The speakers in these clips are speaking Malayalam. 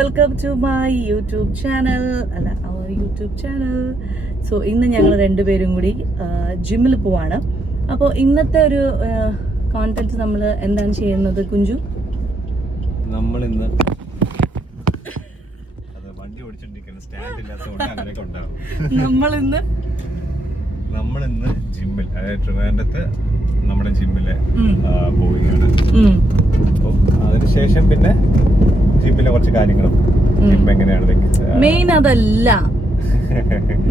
Welcome to my YouTube channel our YouTube channel. So ഇന്ന് ഞങ്ങൾ രണ്ടുപേരും കൂടി ജിമ്മിൽ പോവാണ്. അപ്പോൾ ഇന്നത്തെ ഒരു കോണ്ടന്റ് നമ്മൾ എന്താണ് ചെയ്യുന്നത് കുഞ്ചു? നമ്മൾ ഇന്ന് വണ്ടി ഓടിച്ചോണ്ടിരിക്കുന്ന സ്റ്റാൻഡ് ഇല്ലാത്തതുകൊണ്ട് അങ്ങനെയൊക്കെ ഉണ്ടാവും. നമ്മളിന്ന് ജിമ്മിൽ, അതായത് ട്രിവാൻഡ്രത്ത് നമ്മുടെ ജിമ്മില് പോവുകയാണ്. അപ്പോൾ അതിനുശേഷം പിന്നെ ജിമ്മിലെ കുറച്ച് കാര്യങ്ങളും ജിം എങ്ങനെയാണ് മെയിൻ അതല്ല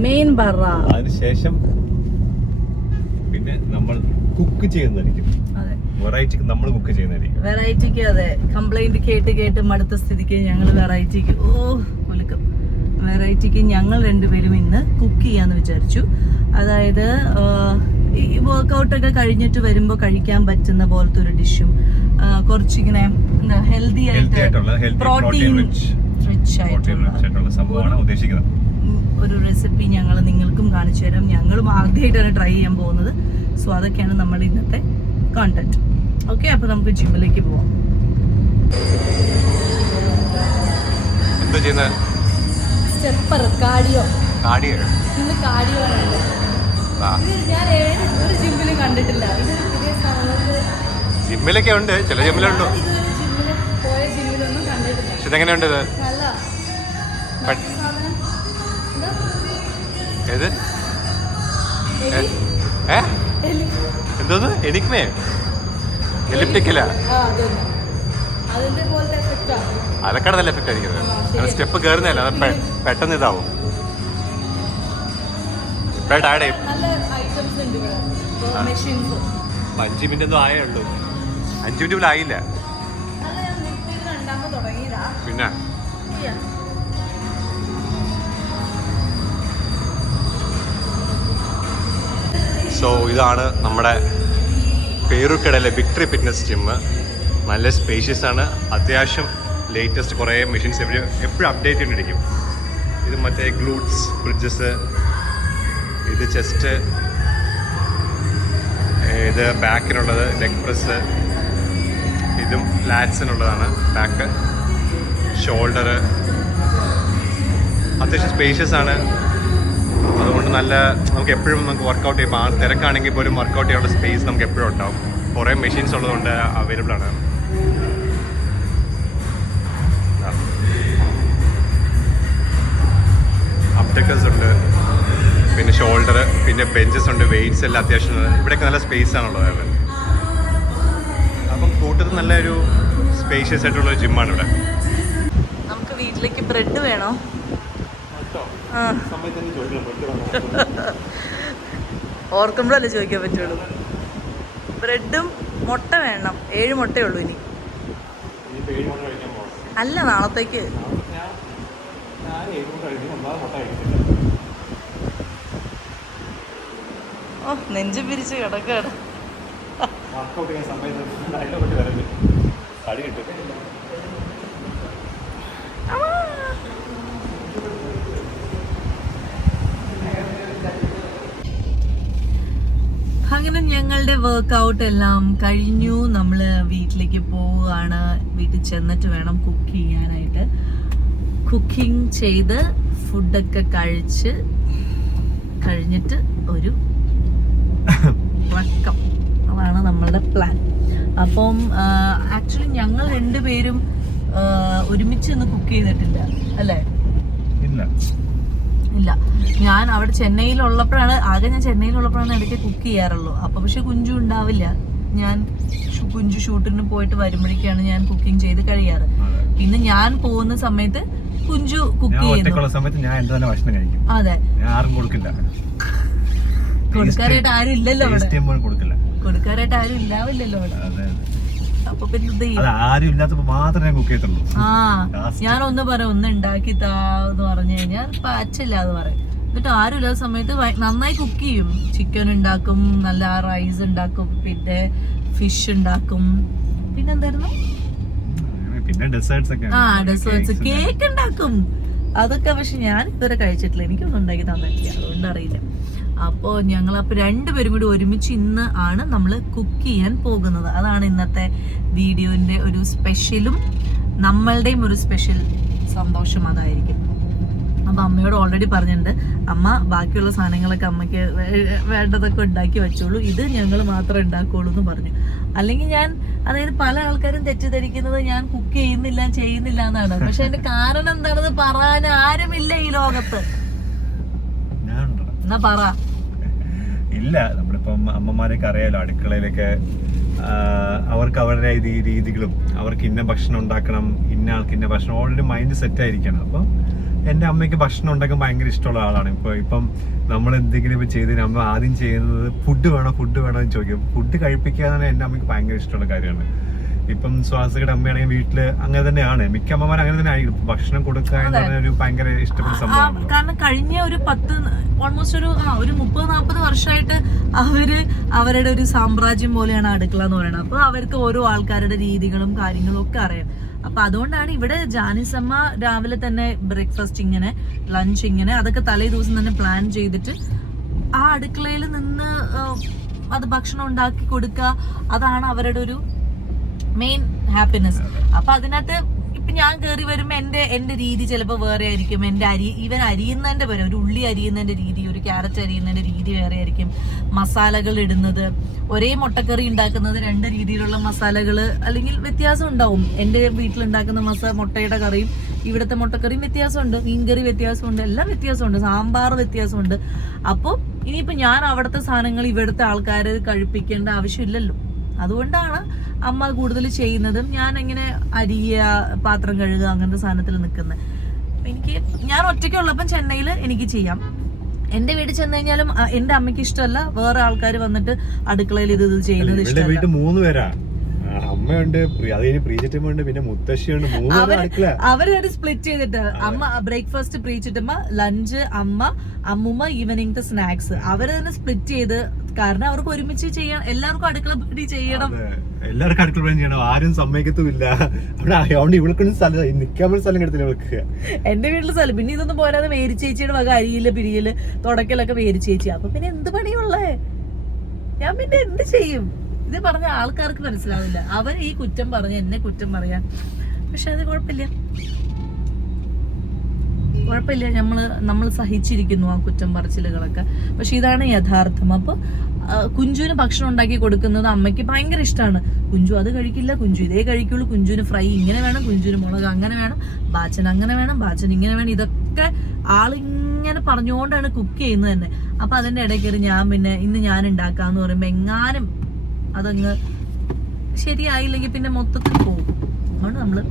മെയിൻ പറ. അതിനുശേഷം പിന്നെ നമ്മൾ കുക്ക് ചെയ്യുന്നതായിരിക്കും. വെറൈറ്റിക്ക് നമ്മൾ കുക്ക് ചെയ്യുന്നതായിരിക്കും. വെറൈറ്റിക്ക് അതെ, കംപ്ലൈന്റ് കേട്ട് മടുത്ത സ്ഥിതിക്ക് ഞങ്ങൾ വെറൈറ്റിക്ക് ഞങ്ങൾ രണ്ടുപേരും ഇന്ന് കുക്ക് ചെയ്യാന്ന് വിചാരിച്ചു. അതായത് ഈ വർക്കൗട്ടൊക്കെ കഴിഞ്ഞിട്ട് വരുമ്പോൾ കഴിക്കാൻ പറ്റുന്ന പോലത്തെ ഒരു ഡിഷും കുറച്ചിങ്ങനെ എന്താ ഹെൽത്തി ആയിട്ടുള്ള പ്രോട്ടീൻ റിച്ച് ആയിട്ടുള്ള സംഭവമാണ് ഉദ്ദേശിക്കുന്നത്. ഒരു റെസിപ്പി ഞങ്ങൾ നിങ്ങൾക്കും കാണിച്ചു തരാം. ഞങ്ങളും ആദ്യമായിട്ടാണ് ട്രൈ ചെയ്യാൻ പോകുന്നത്. സോ അതൊക്കെയാണ് നമ്മുടെ ഇന്നത്തെ കോണ്ടന്റ്. ഓക്കെ, അപ്പൊ നമുക്ക് ജിമ്മിലേക്ക് പോവാം. സ്റ്റെപ്പർ കാർഡിയോ ഇന്ന് കാർഡിയോ ആണ്. ഞാൻ ഒരു ജിമ്മിലും കണ്ടിട്ടില്ല. ഇത് പുതിയ ജിമ്മിലൊക്കെ ഉണ്ട്, ചില ജിമ്മിലുണ്ടോ? ഇതൊരു ജിമ്മിൽ പോയ ജിമ്മിലൊന്നും കണ്ടിട്ടില്ല. ഇതെങ്ങനെയുണ്ട്? ഇത് നല്ല ഏത് എന്തോന്ന് എനിക്കേ എലിപ്റ്റിക്കല അലക്കട നല്ല എഫക്റ്റ് ആയിരിക്കുന്നത്. സ്റ്റെപ്പ് കയറുന്നതല്ല, അത് പെട്ടെന്ന് ഇതാവും. ടയർഡ് 5 മിനിറ്റ് ഒന്നും ആയേ ഉള്ളൂ. 5 മിനിറ്റ് പോലും ആയില്ല. പിന്നെ സോ ഇതാണ് നമ്മുടെ പേരുക്കടയിലെ വിക്ടറി ഫിറ്റ്നസ് ജിമ്മ്. നല്ല സ്പേഷ്യസ് ആണ്, അത്യാവശ്യം ലേറ്റസ്റ്റ് കുറേ മെഷീൻസ് എപ്പോഴും അപ്ഡേറ്റ് ചെയ്തിരിക്കും. ഇത് മറ്റേ ഗ്ലൂട്ട്സ് ബ്രിഡ്ജസ്, ഇത് ചെസ്റ്റ്, ഇത് ബാക്കിനുള്ളത് ലെഗ് പ്രസ്, ഇതും ലാറ്റ്സിനുള്ളതാണ്. ബാക്ക്, ഷോൾഡർ, അത്യാവശ്യം സ്പേഷ്യസ് ആണ്. അതുകൊണ്ട് നല്ല നമുക്ക് എപ്പോഴും നമുക്ക് വർക്കൗട്ട് ചെയ്യുമ്പോൾ തിരക്കാണെങ്കിൽ പോലും വർക്കൗട്ട് ചെയ്യാനുള്ള സ്പേസ് നമുക്ക് എപ്പോഴും ഉണ്ടാവും. കുറേ മെഷീൻസ് ഉള്ളതുകൊണ്ട് അവൈലബിൾ ആണ്. അപ്ഡക്കൽസ് ഉണ്ട്, പിന്നെ ഷോൾഡർ, പിന്നെ ബെഞ്ചസ് ഉണ്ട്, വെയിറ്റ്സ് എല്ലാം അത്യാവശ്യം ഇവിടെയൊക്കെ നല്ല സ്പേസ് ആണുള്ളത്. അപ്പം കൂട്ടത്തിൽ നല്ലൊരു സ്പേഷ്യസ് ആയിട്ടുള്ള ജിമ്മാണ് ഇവിടെ. നമുക്ക് വീട്ടിലേക്ക് ബ്രെഡ് വേണോ? ഓർക്കുമ്പോഴല്ലേ ചോദിക്കാൻ പറ്റുള്ളൂ. ബ്രെഡും മുട്ട വേണം. 7 മുട്ടയേ ഉള്ളൂ ഇനി. അല്ല, നാളത്തേക്ക്. ഓ, നെഞ്ചു പിരിച്ച് കിടക്കാണ്. അങ്ങനെ ഞങ്ങളുടെ വർക്കൗട്ട് എല്ലാം കഴിഞ്ഞു. നമ്മൾ വീട്ടിലേക്ക് പോവുകയാണ്. വീട്ടിൽ ചെന്നിട്ട് വേണം കുക്ക് ചെയ്യാനായിട്ട്. കുക്കിംഗ് ചെയ്ത് ഫുഡൊക്കെ കഴിഞ്ഞിട്ട് ഒരു വക്കം. അതാണ് നമ്മളുടെ പ്ലാൻ. അപ്പം ആക്ച്വലി ഞങ്ങൾ രണ്ടുപേരും ഒരുമിച്ച് ഇന്ന് കുക്ക് ചെയ്തിട്ടില്ല അല്ലേ? ഇല്ല. ഞാൻ അവിടെ ചെന്നൈയിലുള്ളപ്പോഴാണ് ഇടയ്ക്ക് കുക്ക് ചെയ്യാറുള്ളൂ. അപ്പൊ പക്ഷെ കുഞ്ചു ഉണ്ടാവില്ല. കുഞ്ചു ഷൂട്ടിന് പോയിട്ട് വരുമ്പോഴേക്കാണ് ഞാൻ കുക്കിംഗ് ചെയ്ത് കഴിയാറ്. പിന്നെ ഞാൻ പോകുന്ന സമയത്ത് കുഞ്ചു കുക്ക് ചെയ്യുന്നു. അതെ, കൊടുക്കാനായിട്ട് ആരും ഇല്ലല്ലോ അവിടെ. കൊടുക്കാനായിട്ട് ആരും ഇല്ലാവില്ലല്ലോ അവിടെ. അപ്പൊ പിന്നെ ഞാനൊന്ന് പറയാം, ഒന്ന് ഉണ്ടാക്കി താന്ന് പറഞ്ഞു കഴിഞ്ഞാൽ പറ്റില്ലാന്ന് പറയും. എന്നിട്ട് ആരും ഇല്ലാത്ത സമയത്ത് നന്നായി കുക്ക് ചെയ്യും. ചിക്കൻ ഉണ്ടാക്കും, നല്ല റൈസ് ഉണ്ടാക്കും, പിന്നെ ഫിഷ് ഉണ്ടാക്കും, പിന്നെന്തായിരുന്നു, ഡെസേർട്സ്, കേക്ക് ഉണ്ടാക്കും. അതൊക്കെ പക്ഷെ ഞാൻ ഇതുവരെ കഴിച്ചിട്ടില്ല. എനിക്കൊന്നും ഉണ്ടാക്കി തന്നിട്ടില്ല, അതുകൊണ്ട് അറിയില്ല. അപ്പോൾ ഞങ്ങളപ്പോൾ രണ്ടുപേരും കൂടി ഒരുമിച്ച് ഇന്ന് ആണ് നമ്മൾ കുക്ക് ചെയ്യാൻ പോകുന്നത്. അതാണ് ഇന്നത്തെ വീഡിയോൻ്റെ ഒരു സ്പെഷ്യലും നമ്മളുടെയും ഒരു സ്പെഷ്യൽ സന്തോഷം അതായിരിക്കും. അപ്പം അമ്മയോട് ഓൾറെഡി പറഞ്ഞിട്ടുണ്ട്, അമ്മ ബാക്കിയുള്ള സാധനങ്ങളൊക്കെ അമ്മയ്ക്ക് വേണ്ടതൊക്കെ ഉണ്ടാക്കി വെച്ചോളൂ, ഇത് ഞങ്ങൾ മാത്രമേ ഉണ്ടാക്കുള്ളൂ എന്ന് പറഞ്ഞു. അല്ലെങ്കിൽ ഞാൻ, അതായത് പല ആൾക്കാരും തെറ്റിദ്ധരിക്കുന്നത് ഞാൻ കുക്ക് ചെയ്യുന്നില്ല എന്നാണ്. പക്ഷെ അതിന്റെ കാരണം എന്താണെന്ന് പറയാൻ ആരുമില്ല ഈ ലോകത്ത്. എന്നാ പറ. ഇല്ല, നമ്മളിപ്പം അമ്മമാരൊക്കെ അറിയാലോ, അടുക്കളയിലൊക്കെ അവർക്ക് അവരുടെ രീതികളും, അവർക്ക് ഇന്ന ഭക്ഷണം ഉണ്ടാക്കണം, ഇന്ന ആൾക്ക് ഇന്ന ഭക്ഷണം ഓൾറെഡി മൈൻഡ് സെറ്റ് ആയിരിക്കണം. അപ്പം എൻ്റെ അമ്മയ്ക്ക് ഭക്ഷണം ഉണ്ടാക്കാൻ ഭയങ്കര ഇഷ്ടമുള്ള ആളാണ്. ഇപ്പം നമ്മൾ എന്തെങ്കിലും ഇപ്പം ചെയ്തതിന് അമ്മ ആദ്യം ചെയ്യുന്നത് ഫുഡ് വേണോ എന്ന് ചോദിക്കും. ഫുഡ് കഴിപ്പിക്കുക എന്ന് പറഞ്ഞാൽ എൻ്റെ അമ്മയ്ക്ക് ഭയങ്കര ഇഷ്ടമുള്ള കാര്യമാണ്. ഇപ്പം സ്വാസികയുടെ അമ്മയാണെങ്കിൽ വീട്ടില് അങ്ങനെ തന്നെയാണ്, മിക്ക അമ്മമാരും അങ്ങനെ തന്നെ ആയിരിക്കും. ഭക്ഷണം കൊടുക്കുക എന്ന് പറഞ്ഞ ഒരു ഭയങ്കര ഇഷ്ടപ്പെട്ട സംഭവമാണ്. കാരണം കഴിഞ്ഞ ഒരു ഓൾമോസ്റ്റ് ഒരു 30-40 വർഷമായിട്ട് അവരുടെ ഒരു സാമ്രാജ്യം പോലെയാണ് അടുക്കള എന്ന് പറയുന്നത്. അപ്പൊ അവർക്ക് ഓരോ ആൾക്കാരുടെ രീതികളും കാര്യങ്ങളും ഒക്കെ അറിയാം. അപ്പൊ അതുകൊണ്ടാണ് ഇവിടെ ജാനിസമ്മ രാവിലെ തന്നെ ബ്രേക്ക്ഫാസ്റ്റ് ഇങ്ങനെ, ലഞ്ച് ഇങ്ങനെ, അതൊക്കെ തലേ ദിവസം തന്നെ പ്ലാൻ ചെയ്തിട്ട് ആ അടുക്കളയിൽ നിന്ന് അത് ഭക്ഷണം ഉണ്ടാക്കി കൊടുക്കുക, അതാണ് അവരുടെ ഒരു മെയിൻ ഹാപ്പിനെസ്. അപ്പൊ അതിനകത്ത് ഇപ്പൊ ഞാൻ കയറി വരുമ്പോ എന്റെ രീതി ചിലപ്പോൾ വേറെ ആയിരിക്കും. ഇവൻ അരിയുന്നതിന്റെ പേര്, ഒരു ഉള്ളി അരിയുന്നതിന്റെ രീതി, ഒരു ക്യാരറ്റ് അരിയുന്നതിന്റെ രീതി വേറെ ആയിരിക്കും. മസാലകൾ ഇടുന്നത്, ഒരേ മുട്ടക്കറി ഉണ്ടാക്കുന്നത് 2 രീതിയിലുള്ള മസാലകൾ അല്ലെങ്കിൽ വ്യത്യാസം ഉണ്ടാവും. എന്റെ വീട്ടിലുണ്ടാക്കുന്ന മുട്ടയുടെ കറിയും ഇവിടുത്തെ മുട്ടക്കറിയും വ്യത്യാസമുണ്ട്, മീൻകറി വ്യത്യാസമുണ്ട്, എല്ലാം വ്യത്യാസമുണ്ട്, സാമ്പാർ വ്യത്യാസമുണ്ട്. അപ്പോൾ ഇനിയിപ്പോ ഞാൻ അവിടുത്തെ സാധനങ്ങൾ ഇവിടുത്തെ ആൾക്കാരെ കഴിപ്പിക്കേണ്ട ആവശ്യമില്ലല്ലോ. അതുകൊണ്ടാണ് അമ്മ കൂടുതൽ ചെയ്യുന്നതും ഞാൻ ഇങ്ങനെ അരിയ, പാത്രം കഴുകുക, അങ്ങനത്തെ സാധനത്തിൽ നിൽക്കുന്നത്. ഞാൻ ഒറ്റയ്ക്കുള്ളപ്പം ചെന്നൈയിൽ എനിക്ക് ചെയ്യാം. എന്റെ വീട്ടിൽ ചെന്ന് കഴിഞ്ഞാലും എന്റെ അമ്മയ്ക്ക് ഇഷ്ടമല്ല വേറെ ആൾക്കാർ വന്നിട്ട് അടുക്കളയിൽ ഇത് ചെയ്യുന്നത് ഇഷ്ടമല്ല. 3 പേരാ, അമ്മയുണ്ട്, പിന്നെ മുത്തശ്ശിയുണ്ട്. അവരത് സ്പ്ലിറ്റ് ചെയ്തിട്ട് അമ്മ ബ്രേക്ക്ഫാസ്റ്റ് പ്രീച്ചിട്ടമ്മ, ലഞ്ച് അമ്മ, അമ്മുമ്മ ഈവനിങ് സ്നാക്സ് അവര് തന്നെ സ്പ്ലിറ്റ് ചെയ്ത്. കാരണം അവർക്ക് ഒരുമിച്ച് ചെയ്യണം, എല്ലാവർക്കും അടുക്കള പണി ചെയ്യണം, എല്ലാവർക്കും അടുക്കള പണി ചെയ്യണം, ആരും സമ്മതിക്കത്തുമില്ല. അവിടെ ഇവൾക്കൊന്നും സ്ഥലം നിൽക്കാൻ സ്ഥലം കിടത്തില്ല ഇവൾക്ക്. എന്റെ വീട്ടിലെ സ്ഥലം. പിന്നെ ഇതൊന്നും പോരാതെ വേരിച്ചേച്ചിയുടെ വക അരിയില് പിരിയില് തുടക്കലൊക്കെ വേരിച്ചേച്ചി. അപ്പൊ പിന്നെ എന്ത് പണിയുള്ളേ, ഞാൻ പിന്നെ എന്ത് ചെയ്യും? ഇത് പറഞ്ഞ ആൾക്കാർക്ക് മനസ്സിലാവില്ല. അവർ ഈ കുറ്റം പറഞ്ഞ് എന്നെ കുറ്റം പറയാൻ. പക്ഷെ അത് കുഴപ്പമില്ല, നമ്മൾ സഹിച്ചിരിക്കുന്നു ആ കുറ്റം പറച്ചിലുകളൊക്കെ. പക്ഷെ ഇതാണ് യഥാർത്ഥം. അപ്പൊ കുഞ്ചുവിന് ഭക്ഷണം ഉണ്ടാക്കി കൊടുക്കുന്നത് അമ്മയ്ക്ക് ഭയങ്കര ഇഷ്ടമാണ്. കുഞ്ചു അത് കഴിക്കില്ല, കുഞ്ചു ഇതേ കഴിക്കുള്ളൂ, കുഞ്ചുവിന് ഫ്രൈ ഇങ്ങനെ വേണം, കുഞ്ചുവിന് മുളക് അങ്ങനെ വേണം, ബാച്ചൻ അങ്ങനെ വേണം, ബാച്ചൻ ഇങ്ങനെ വേണം. ഇതൊക്കെ ആളിങ്ങനെ പറഞ്ഞുകൊണ്ടാണ് കുക്ക് ചെയ്യുന്നത് തന്നെ. അപ്പൊ അതിന്റെ ഇടയിൽ കയറി ഞാൻ പിന്നെ ഇന്ന് ഞാൻ ഉണ്ടാക്കാന്ന് പറയുമ്പോ എങ്ങാനും അതങ്ങ് ശരിയായില്ലെങ്കിൽ പിന്നെ മൊത്തത്തിൽ പോകും. അതുകൊണ്ട് നമ്മള്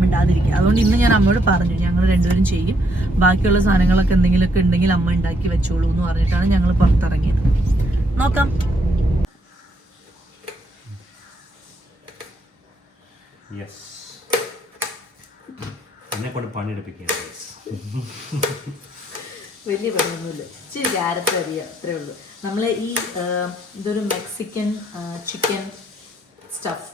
മിണ്ടാതിരിക്കുക. അതുകൊണ്ട് ഇന്ന് ഞാൻ അമ്മയോട് പറഞ്ഞു, ഞങ്ങൾ 2 പേരും ചെയ്യും, ബാക്കിയുള്ള സാധനങ്ങളൊക്കെ എന്തെങ്കിലുമൊക്കെ ഉണ്ടെങ്കിൽ അമ്മ ഉണ്ടാക്കി വെച്ചോളൂ എന്ന് പറഞ്ഞിട്ടാണ് ഞങ്ങൾ പുറത്തിറങ്ങിയത്. നോക്കാം. വലിയ പണിയൊന്നുമില്ല, ഇച്ചിരി ക്യാരറ്റ് അറിയാം, അത്രേ ഉള്ളൂ. നമ്മൾ ഇതൊരു മെക്സിക്കൻ ചിക്കൻ സ്റ്റഫ്,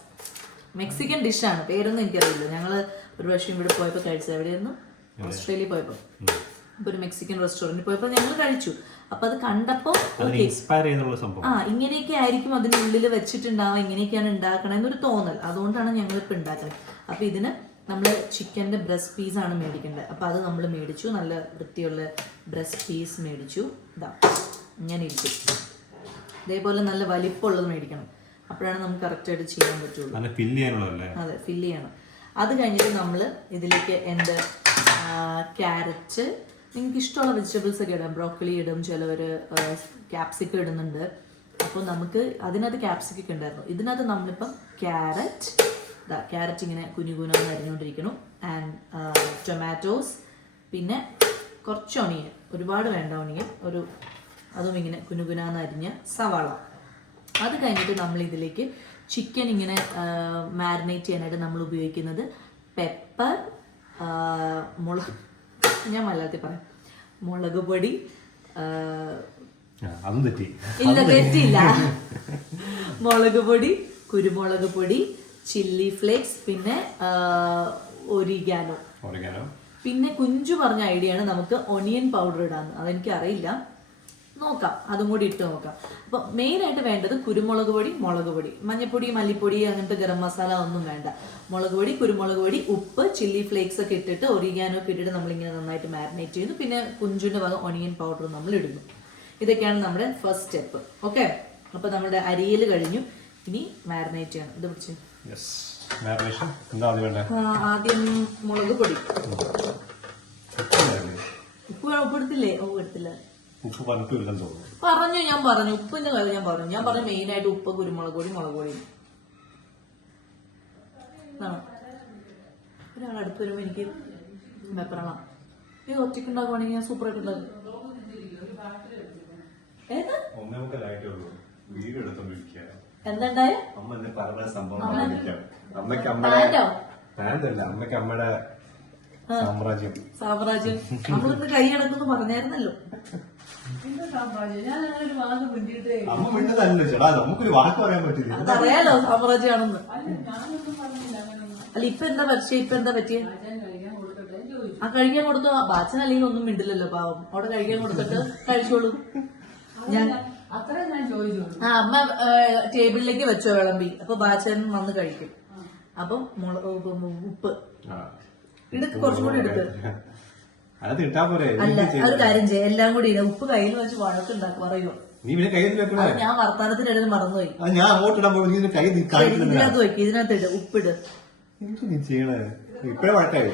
മെക്സിക്കൻ ഡിഷാണ്, പേരൊന്നും എനിക്കറിയില്ല. ഞങ്ങൾ ഒരു പ്രാവശ്യം ഇവിടെ പോയപ്പോൾ കഴിച്ചത്. എവിടെയായിരുന്നു? ഓസ്ട്രേലിയ പോയപ്പോൾ ഒരു മെക്സിക്കൻ റെസ്റ്റോറൻറ്റിൽ പോയപ്പോൾ ഞങ്ങൾ കഴിച്ചു. അപ്പൊ അത് കണ്ടപ്പോൾ ഇങ്ങനെയൊക്കെ ആയിരിക്കും അതിൻ്റെ ഉള്ളിൽ വെച്ചിട്ടുണ്ടാവുക, ഇങ്ങനെയൊക്കെയാണ് ഉണ്ടാക്കണമെന്നൊരു തോന്നൽ. അതുകൊണ്ടാണ് ഞങ്ങളിപ്പോൾ ഉണ്ടാക്കുന്നത്. അപ്പൊ ഇതിന് നമ്മൾ ചിക്കൻ്റെ ബ്രസ്റ്റ് പീസാണ് മേടിക്കേണ്ടത്. അപ്പോൾ അത് നമ്മൾ മേടിച്ചു, നല്ല വൃത്തിയുള്ള ബ്രസ്റ്റ് പീസ് മേടിച്ചു. ഇതാ ഇങ്ങനെ ഇരിക്കും, ഇതേപോലെ നല്ല വലിപ്പമുള്ളത് മേടിക്കണം, അപ്പോഴാണ് നമുക്ക് കറക്റ്റായിട്ട് ചെയ്യാൻ പറ്റുള്ളൂ. അതെ, ഫില്ല് ചെയ്യണം. അത് കഴിഞ്ഞിട്ട് നമ്മൾ ഇതിലേക്ക് ക്യാരറ്റ്, നിങ്ങൾക്ക് ഇഷ്ടമുള്ള വെജിറ്റബിൾസ് ഒക്കെ ഇടാം. ബ്രോക്കലി ഇടും, ചിലവർ ക്യാപ്സിക്കം ഇടുന്നുണ്ട്. അപ്പോൾ നമുക്ക് അതിനകത്ത് ക്യാപ്സിക്കം ഉണ്ടായിരുന്നു. ഇതിനകത്ത് നമ്മളിപ്പം ക്യാരറ്റ് ഇങ്ങനെ കുനുകുനാന്ന് അരിഞ്ഞുകൊണ്ടിരിക്കുന്നു. ആൻഡ് ടൊമാറ്റോസ്, പിന്നെ കുറച്ച് ഒണിയൻ, ഒരുപാട് വേണ്ട ഒണിയൻ, അതും ഇങ്ങനെ കുനുകുനാന്ന് അരിഞ്ഞ സവാള. അത് കഴിഞ്ഞിട്ട് നമ്മൾ ഇതിലേക്ക് ചിക്കൻ ഇങ്ങനെ മാരിനേറ്റ് ചെയ്യാനായിട്ട് നമ്മൾ ഉപയോഗിക്കുന്നത് പെപ്പർ, ഞാൻ മലയാളത്തിൽ പറയാം, മുളക് പൊടി, ഇല്ല തെറ്റില്ല, മുളക് പൊടി, കുരുമുളക് പൊടി, ചില്ലി ഫ്ലേക്സ്, പിന്നെ ഒരിഗാനോ. പിന്നെ കുഞ്ചു പറഞ്ഞ ഐഡിയ ആണ് നമുക്ക് ഒണിയൻ പൗഡർ ഇടാന്ന്. അതെനിക്ക് അറിയില്ല, നോക്കാം, അതും കൂടി ഇട്ട് നോക്കാം. അപ്പൊ മെയിൻ ആയിട്ട് വേണ്ടത് കുരുമുളക് പൊടി, മുളക് പൊടി, മഞ്ഞപ്പൊടി, മല്ലിപ്പൊടി, അങ്ങനത്തെ ഗരം മസാല ഒന്നും വേണ്ട. മുളക് പൊടി, കുരുമുളക് പൊടി, ഉപ്പ്, ചില്ലി ഫ്ലേക്സ് ഒക്കെ ഇട്ടിട്ട് ഒറിഗാനോ ഒക്കെ ഇട്ടിട്ട് നമ്മളിങ്ങനെ നന്നായിട്ട് മാരിനേറ്റ് ചെയ്യുന്നു. പിന്നെ കുഞ്ചുവിന്റെ വക ഒണിയൻ പൗഡർ നമ്മൾ ഇടുന്നു. ഇതൊക്കെയാണ് നമ്മുടെ ഫസ്റ്റ് സ്റ്റെപ്പ്. ഓക്കെ, അപ്പൊ നമ്മുടെ അരിയൽ കഴിഞ്ഞു. ഇനി മാരിനേറ്റ് ചെയ്യണം. ഇത് പിടിച്ച് ആദ്യം മുളക് പൊടി, ഉപ്പ് എടുത്തില്ലേ? എടുത്തില്ല. പറഞ്ഞു, ഞാൻ പറഞ്ഞു ഉപ്പിന്റെ കാര്യം ഞാൻ പറഞ്ഞു മെയിൻ ആയിട്ട് ഉപ്പ്, കുരുമുളക് പൊടി, മുളക് പൊടി. ഒരാൾ അടുത്ത് വരുമ്പോ എനിക്ക് വെപ്പറണം. ഇത് ഒറ്റയ്ക്ക് ഉണ്ടാക്കുവാണെങ്കിൽ ഞാൻ സൂപ്പർ ആയിട്ട് ഉണ്ടാക്കും. എന്തുണ്ടായ അമ്മയുടെ സാമ്രാജ്യം നമ്മളിന്ന് കൈ അടക്കുന്നു പറഞ്ഞായിരുന്നല്ലോ. അമ്മ മിണ്ടതല്ലോ ചേട്ടാ, നമുക്കൊരു വാക്ക് പറയാൻ പറ്റില്ല. അതറിയാലോ സാമ്രാജ്യമാണെന്ന്. അല്ല ഇപ്പൊ എന്താ പക്ഷേ ഇപ്പൊ എന്താ പറ്റിയ? ആ കഴിക്കാൻ കൊടുത്തു. ആ ബാച്ചൻ അല്ലെങ്കിൽ ഒന്നും മിണ്ടില്ലല്ലോ പാവം. അവിടെ കഴിക്കാൻ കൊടുത്തിട്ട് കഴിച്ചോളൂ. അമ്മ ടേബിളിലേക്ക് വെച്ചോ വിളമ്പി. അപ്പൊ ബാച്ചൻ വന്ന് കഴിക്കും. അപ്പം ഉപ്പ് ഇടക്ക് കുറച്ചും കൂടി എടുക്ക്. അല്ല ഒരു കാര്യം ചെയ്യാം, എല്ലാം കൂടി ഇല്ല. ഉപ്പ് കയ്യിൽ വെച്ച് വഴക്കുണ്ടാക്കും പറയുമോ? ഞാൻ വർത്താനത്തിനിടയിൽ മറന്നുപോയി. ഇതിനകത്ത് വയ്ക്കും, ഇതിനകത്ത് ഇട്, ഉപ്പിട്. ഇപ്പഴേ വഴക്കായി.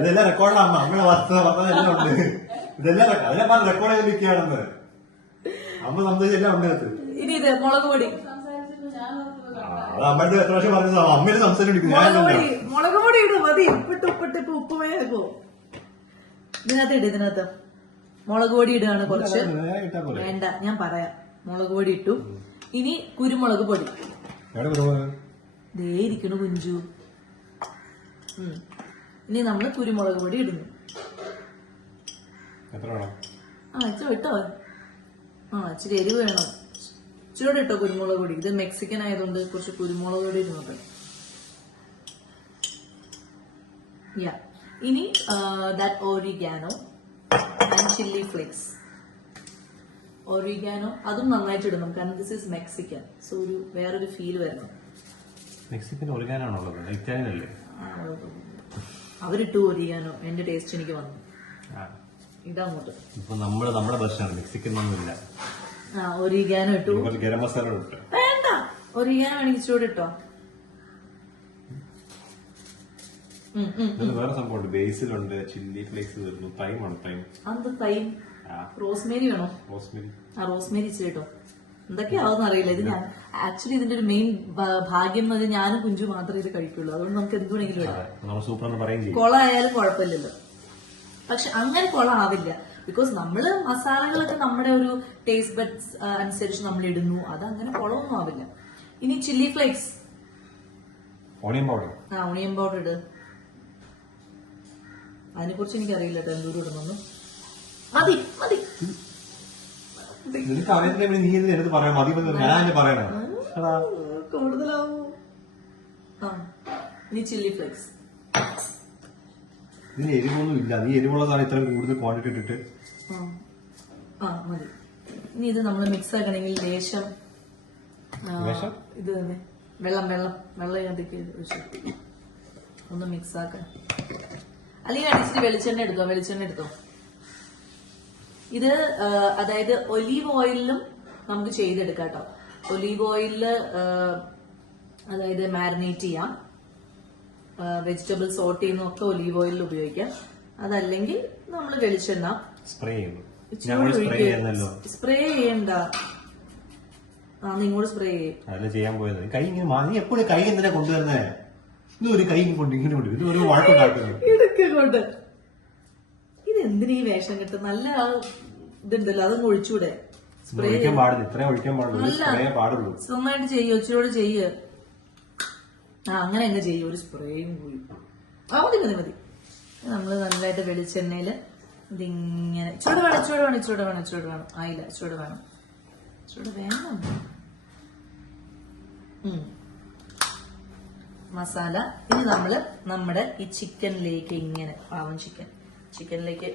ഇതെല്ലാം റെക്കോർഡാണ്. അമ്മയുടെ വർത്തമാനം ഉണ്ട്. ഇതെല്ലാം അതിനെ റെക്കോർഡ് ചെയ്തിരിക്കുകയാണെന്ന് അമ്മ സംസാരിച്ചെല്ലാം ഉണ്ട്. ഇനി ഇത് മുളക് പൊടി, അമ്മയുടെ എത്ര വർഷം പറഞ്ഞത് അമ്മയുടെ സംസാരിക്കും. മുളക് പൊടി ഇടും. മതി, ഉപ്പിട്ട് ഉപ്പിട്ട് ഇപ്പൊ ഉപ്പ് വേഗോ ഇതിനകത്ത് ഇട്. ഇതിനകത്ത് മുളക് പൊടി ഇടുകയാണ് കുറച്ച്. വേണ്ട, ഞാൻ പറയാം. മുളക് പൊടി ഇട്ടു. ഇനി കുരുമുളക് പൊടി ദേ ഇരിക്കണു കുഞ്ചു. ഇനി നമ്മള് കുരുമുളക് പൊടി ഇടുന്നു. ഇച്ചിരി ഇട്ടോ. ഇച്ചിരി എരിവ് വേണം. ഇച്ചിരി ഇട്ടോ കുരുമുളക് പൊടി. ഇത് മെക്സിക്കൻ ആയതുകൊണ്ട് കുറച്ച് കുരുമുളക് പൊടി ഇടുന്നുണ്ട്. ഇനി that oregano and chilli flakes. Oregano അതും നന്നായിട്ട് ഇടണം, കാരണം ദിസ് ഈസ് മെക്സിക്കൻ. സോ ഒരു വേറൊരു ഫീൽ വരണം. മെക്സിക്കൻ ഓറിഗാനോ ആണുള്ളത്, ഇറ്റാലിയൻ അല്ലേ? അവരിട്ടു ഓറിഗാനോ, എന്റെ ടേസ്റ്റ് എനിക്ക് വന്നു. ഇതങ്ങോട്ട് ഇപ്പൊ നമ്മുടെ ഭക്ഷണമാണ്, മെക്സിക്കൻ ഒന്നുമില്ല. ഒറിഗാനോ ഇട്ടു. ഗരം മസാല ഇട്ടു. വേണ്ട, ഒറിഗാനോ വേണമെങ്കിൽ ഇച്ചിരി ഇട്ടോ. വേറെ സംഭവമുണ്ട്, ബേസിലുണ്ട്, ചില്ലി ഫ്ലേക്സ് വരുന്നു, തൈമാണ്. തൈം അത് തൈം. റോസ്മേരി വേണോ? റോസ്മേരി ഇച്ചിരി കേട്ടോ. എന്തൊക്കെയാവുന്ന അറിയില്ല. ഇത് ഞാൻ ആക്ച്വലി ഇതിന്റെ ഒരു മെയിൻ ഭാഗ്യം എന്ന് പറഞ്ഞാൽ ഞാനും കുഞ്ചു മാത്രമേ ഇത് കഴിക്കുള്ളൂ. അതുകൊണ്ട് നമുക്ക് എന്തുവേണമെങ്കിലും ഇടാം. കൊള ആയാലും കുഴപ്പമില്ലല്ലോ. പക്ഷെ അങ്ങനെ കൊള ആവില്ല. ബിക്കോസ് നമ്മള് മസാലകളൊക്കെ നമ്മുടെ ഒരു ടേസ്റ്റ് ബഡ്സ് അനുസരിച്ച് നമ്മൾ ഇടുന്നു. അത് അങ്ങനെ കൊളമൊന്നും ആവില്ല. ഇനി chilli flakes, onion powder. Onion powder ഇട്. അതിനെ കുറിച്ച് എനിക്ക് അറിയില്ല കേട്ടോ, എന്തൂരം ഇടുന്നു. മതി മതി. കൂടുതലാവൂ. ഇനി ചില്ലി ഫ്ലേക്സ്. ഇതിന് എരിവൊന്നും ഇല്ല. നീ എരിവുള്ളതാണ് ഇത്രയും കൂടുതൽ ക്വാണ്ടിറ്റി ഇട്ടിട്ട്. മതി. ഇനി ഇത് നമ്മൾ മിക്സ് ആക്കണമെങ്കിൽ ലേശം ഇത് തന്നെ വെള്ളം ഇതിനകത്തേക്ക് ഒന്ന് മിക്സ് ആക്കാൻ. അല്ലെങ്കിൽ ഇച്ചിരി വെളിച്ചെണ്ണ എടുത്തോ. ഇത് അതായത് ഒലീവ് ഓയിലിലും നമുക്ക് ചെയ്തെടുക്കാം കേട്ടോ. ഒലീവ് ഓയിലില് അതായത് മാരിനേറ്റ് ചെയ്യാം. വെജിറ്റബിൾ സോട്ട് ചെയ്യുന്നൊക്കെ ഒലീവ് ഓയിലിൽ ഉപയോഗിക്കാം. അതല്ലെങ്കിൽ നമ്മൾ വെളിച്ചെണ്ണ സ്പ്രേ ചെയ്യണ്ട. നിങ്ങോട് സ്പ്രേ ചെയ്യാൻ പോയത്. കൈ ഇങ്ങനെ എപ്പോഴും കൈ എന്തിനാ കൊണ്ടുവരുന്നേ? ഇതൊരു കൈ കൊണ്ട് ഇങ്ങനെ കൊണ്ട് ഇത് ഒരു വഴക്കുണ്ടാക്കുന്നു. ഇതൊക്കെ കൊണ്ട് ഇതെന്തിനീ വേഷം കിട്ടും? നല്ല ഇതുണ്ടല്ലോ, അതും ഒഴിച്ചൂടെ? സ്പ്രേ പാടില്ല, ഇത്രയും ഒഴിക്കാൻ പാടുള്ളൂ. നന്നായിട്ട് ചെയ്യോ, ഇച്ചിരി ചെയ്യ്. അങ്ങനെ തന്നെ ചെയ്യും. ഒരു സ്പ്രേയും പോയി. മതി. നമ്മള് നല്ലതായിട്ട് വെളിച്ചെണ്ണയില് ഇതിങ്ങനെ ചൂട് വേണം. ആയില്ല, ചൂട് വേണം. മസാല. ഇനി നമ്മള് നമ്മുടെ ഈ ചിക്കനിലേക്ക് ഇങ്ങനെ പാവം ചിക്കനിലേക്ക്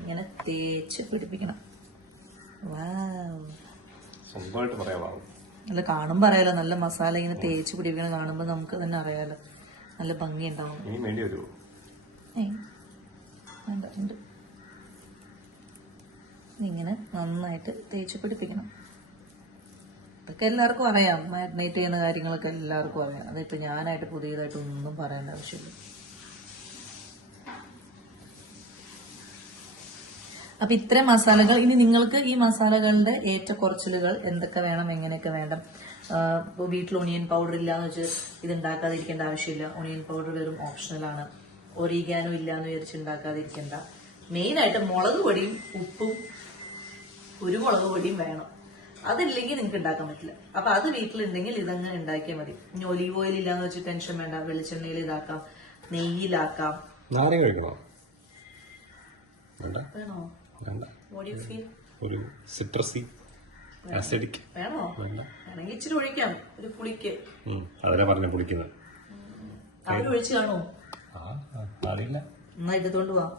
ഇങ്ങനെ തേച്ച് പിടിപ്പിക്കണം. സ്വന്തമായിട്ട് പറയാമോ? നല്ല കാണുമ്പോ അറിയാലോ, നല്ല മസാല ഇങ്ങനെ തേച്ച് പിടിപ്പിക്കണം. കാണുമ്പോ നമുക്ക് തന്നെ അറിയാലോ, നല്ല ഭംഗി ഉണ്ടാവും. ഇനി വേണ്ടി വരുമോ? വേണ്ട, ഇങ്ങനെ നന്നായിട്ട് തേച്ച് പിടിപ്പിക്കണം. ഇതൊക്കെ എല്ലാവർക്കും അറിയാം, മാരിനേറ്റ് ചെയ്യുന്ന കാര്യങ്ങളൊക്കെ എല്ലാവർക്കും അറിയാം. അതിപ്പോ ഞാനായിട്ട് പുതിയതായിട്ട് ഒന്നും പറയേണ്ട ആവശ്യമില്ല. അപ്പൊ ഇത്രയും മസാലകൾ. ഇനി നിങ്ങൾക്ക് ഈ മസാലകളുടെ ഏറ്റക്കുറച്ചിലുകൾ എന്തൊക്കെ വേണം, എങ്ങനെയൊക്കെ വേണം. ഇപ്പോൾ വീട്ടിൽ ഒണിയൻ പൗഡർ ഇല്ലാന്ന് വെച്ച് ഇത് ഉണ്ടാക്കാതിരിക്കേണ്ട ആവശ്യമില്ല. ഒണിയൻ പൗഡർ വെറും ഓപ്ഷണലാണ്. ഒറിഗാനോ ഇല്ലാന്ന് വിചാരിച്ച് ഉണ്ടാക്കാതിരിക്കേണ്ട. മെയിനായിട്ട് മുളക് പൊടിയും ഉപ്പും കുരുമുളക് പൊടിയും വേണം. അതില്ലെങ്കിൽ നിങ്ങൾക്ക് ഉണ്ടാക്കാൻ പറ്റില്ല. അപ്പൊ അത് വീട്ടിലുണ്ടെങ്കിൽ ഇതങ്ങ് ഉണ്ടാക്കിയാൽ മതി. ഇനി ഒലീവ് ഓയിൽ ഇല്ലാന്ന് വെച്ച് ടെൻഷൻ വേണ്ട. വെളിച്ചെണ്ണയിൽ ഇതാക്കാം, നെയ്യിലാക്കാം. വേണോ? ഒരു സിട്രസി ആസിഡിക് വേണോ? വേണമെങ്കിൽ ഇച്ചിരി ഒഴിക്കാം, ഒരു പുളിക്ക്. അതല്ലേ പറഞ്ഞ പുളിക്കുന്നത്. അവരൊഴിച്ച് കാണോ? അറിയില്ല. എന്നാ ഇതുകൊണ്ട് പോവാം.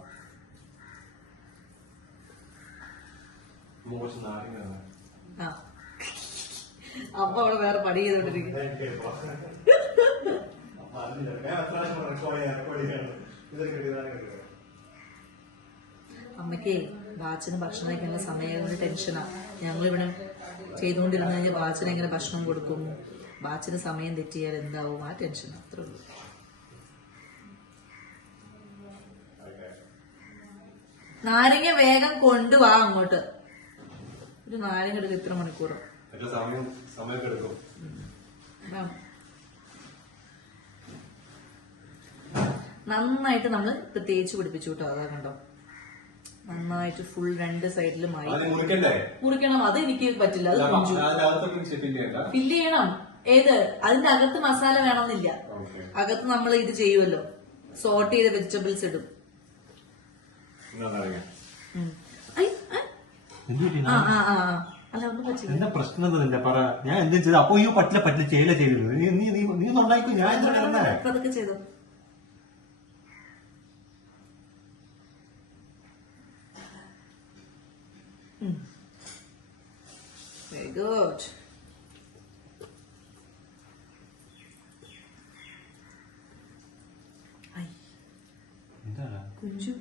അപ്പൊ അവിടെ വേറെ പണി ചെയ്തോണ്ടിരിക്കും. അമ്മയ്ക്ക് ബാച്ചിന് ഭക്ഷണം കഴിക്കാനുള്ള സമയം ടെൻഷനാ. ഞങ്ങളിവിടെ ചെയ്തുകൊണ്ടിരുന്നു കഴിഞ്ഞാൽ ബാച്ചിന് എങ്ങനെ ഭക്ഷണം കൊടുക്കും, ബാച്ചിന് സമയം തെറ്റിയാൽ എന്താവും, ആ ടെൻഷൻ അത്രേ ഉള്ളൂ. നാരങ്ങ വേഗം കൊണ്ടുവാ അങ്ങോട്ട്. ഒരു നാരങ്ങ എടുക്കും ഇത്ര മണിക്കൂർ നന്നായിട്ട് നമ്മൾ ഇപ്പൊ തേച്ച് പിടിപ്പിച്ചു കേട്ടോ. അതാ കണ്ടോ, നന്നായിട്ട് ഫുൾ രണ്ട് സൈഡിലും മുറിക്കണം. അത് എനിക്ക് പറ്റില്ല, അത് ഫില്ല് ചെയ്യണം. ഏത് അതിന്റെ അകത്ത് മസാല വേണമെന്നില്ല. അകത്ത് നമ്മൾ ഇത് ചെയ്യുമല്ലോ, സോർട്ട് ചെയ്ത വെജിറ്റബിൾസ് ഇടും. അല്ല ഒന്നും പറ്റില്ല. എന്താ പ്രശ്നം എന്താ പറ. ഞാൻ എന്താ ചെയ്ത? അപ്പൊ ഈ പറ്റില്ല ചെയ്യില്ല ചെയ്തിരുന്നു. നീ ഉണ്ടായിക്കോ, ഞാൻ അതൊക്കെ ചെയ്തോ. Very good. കുഞ്ചു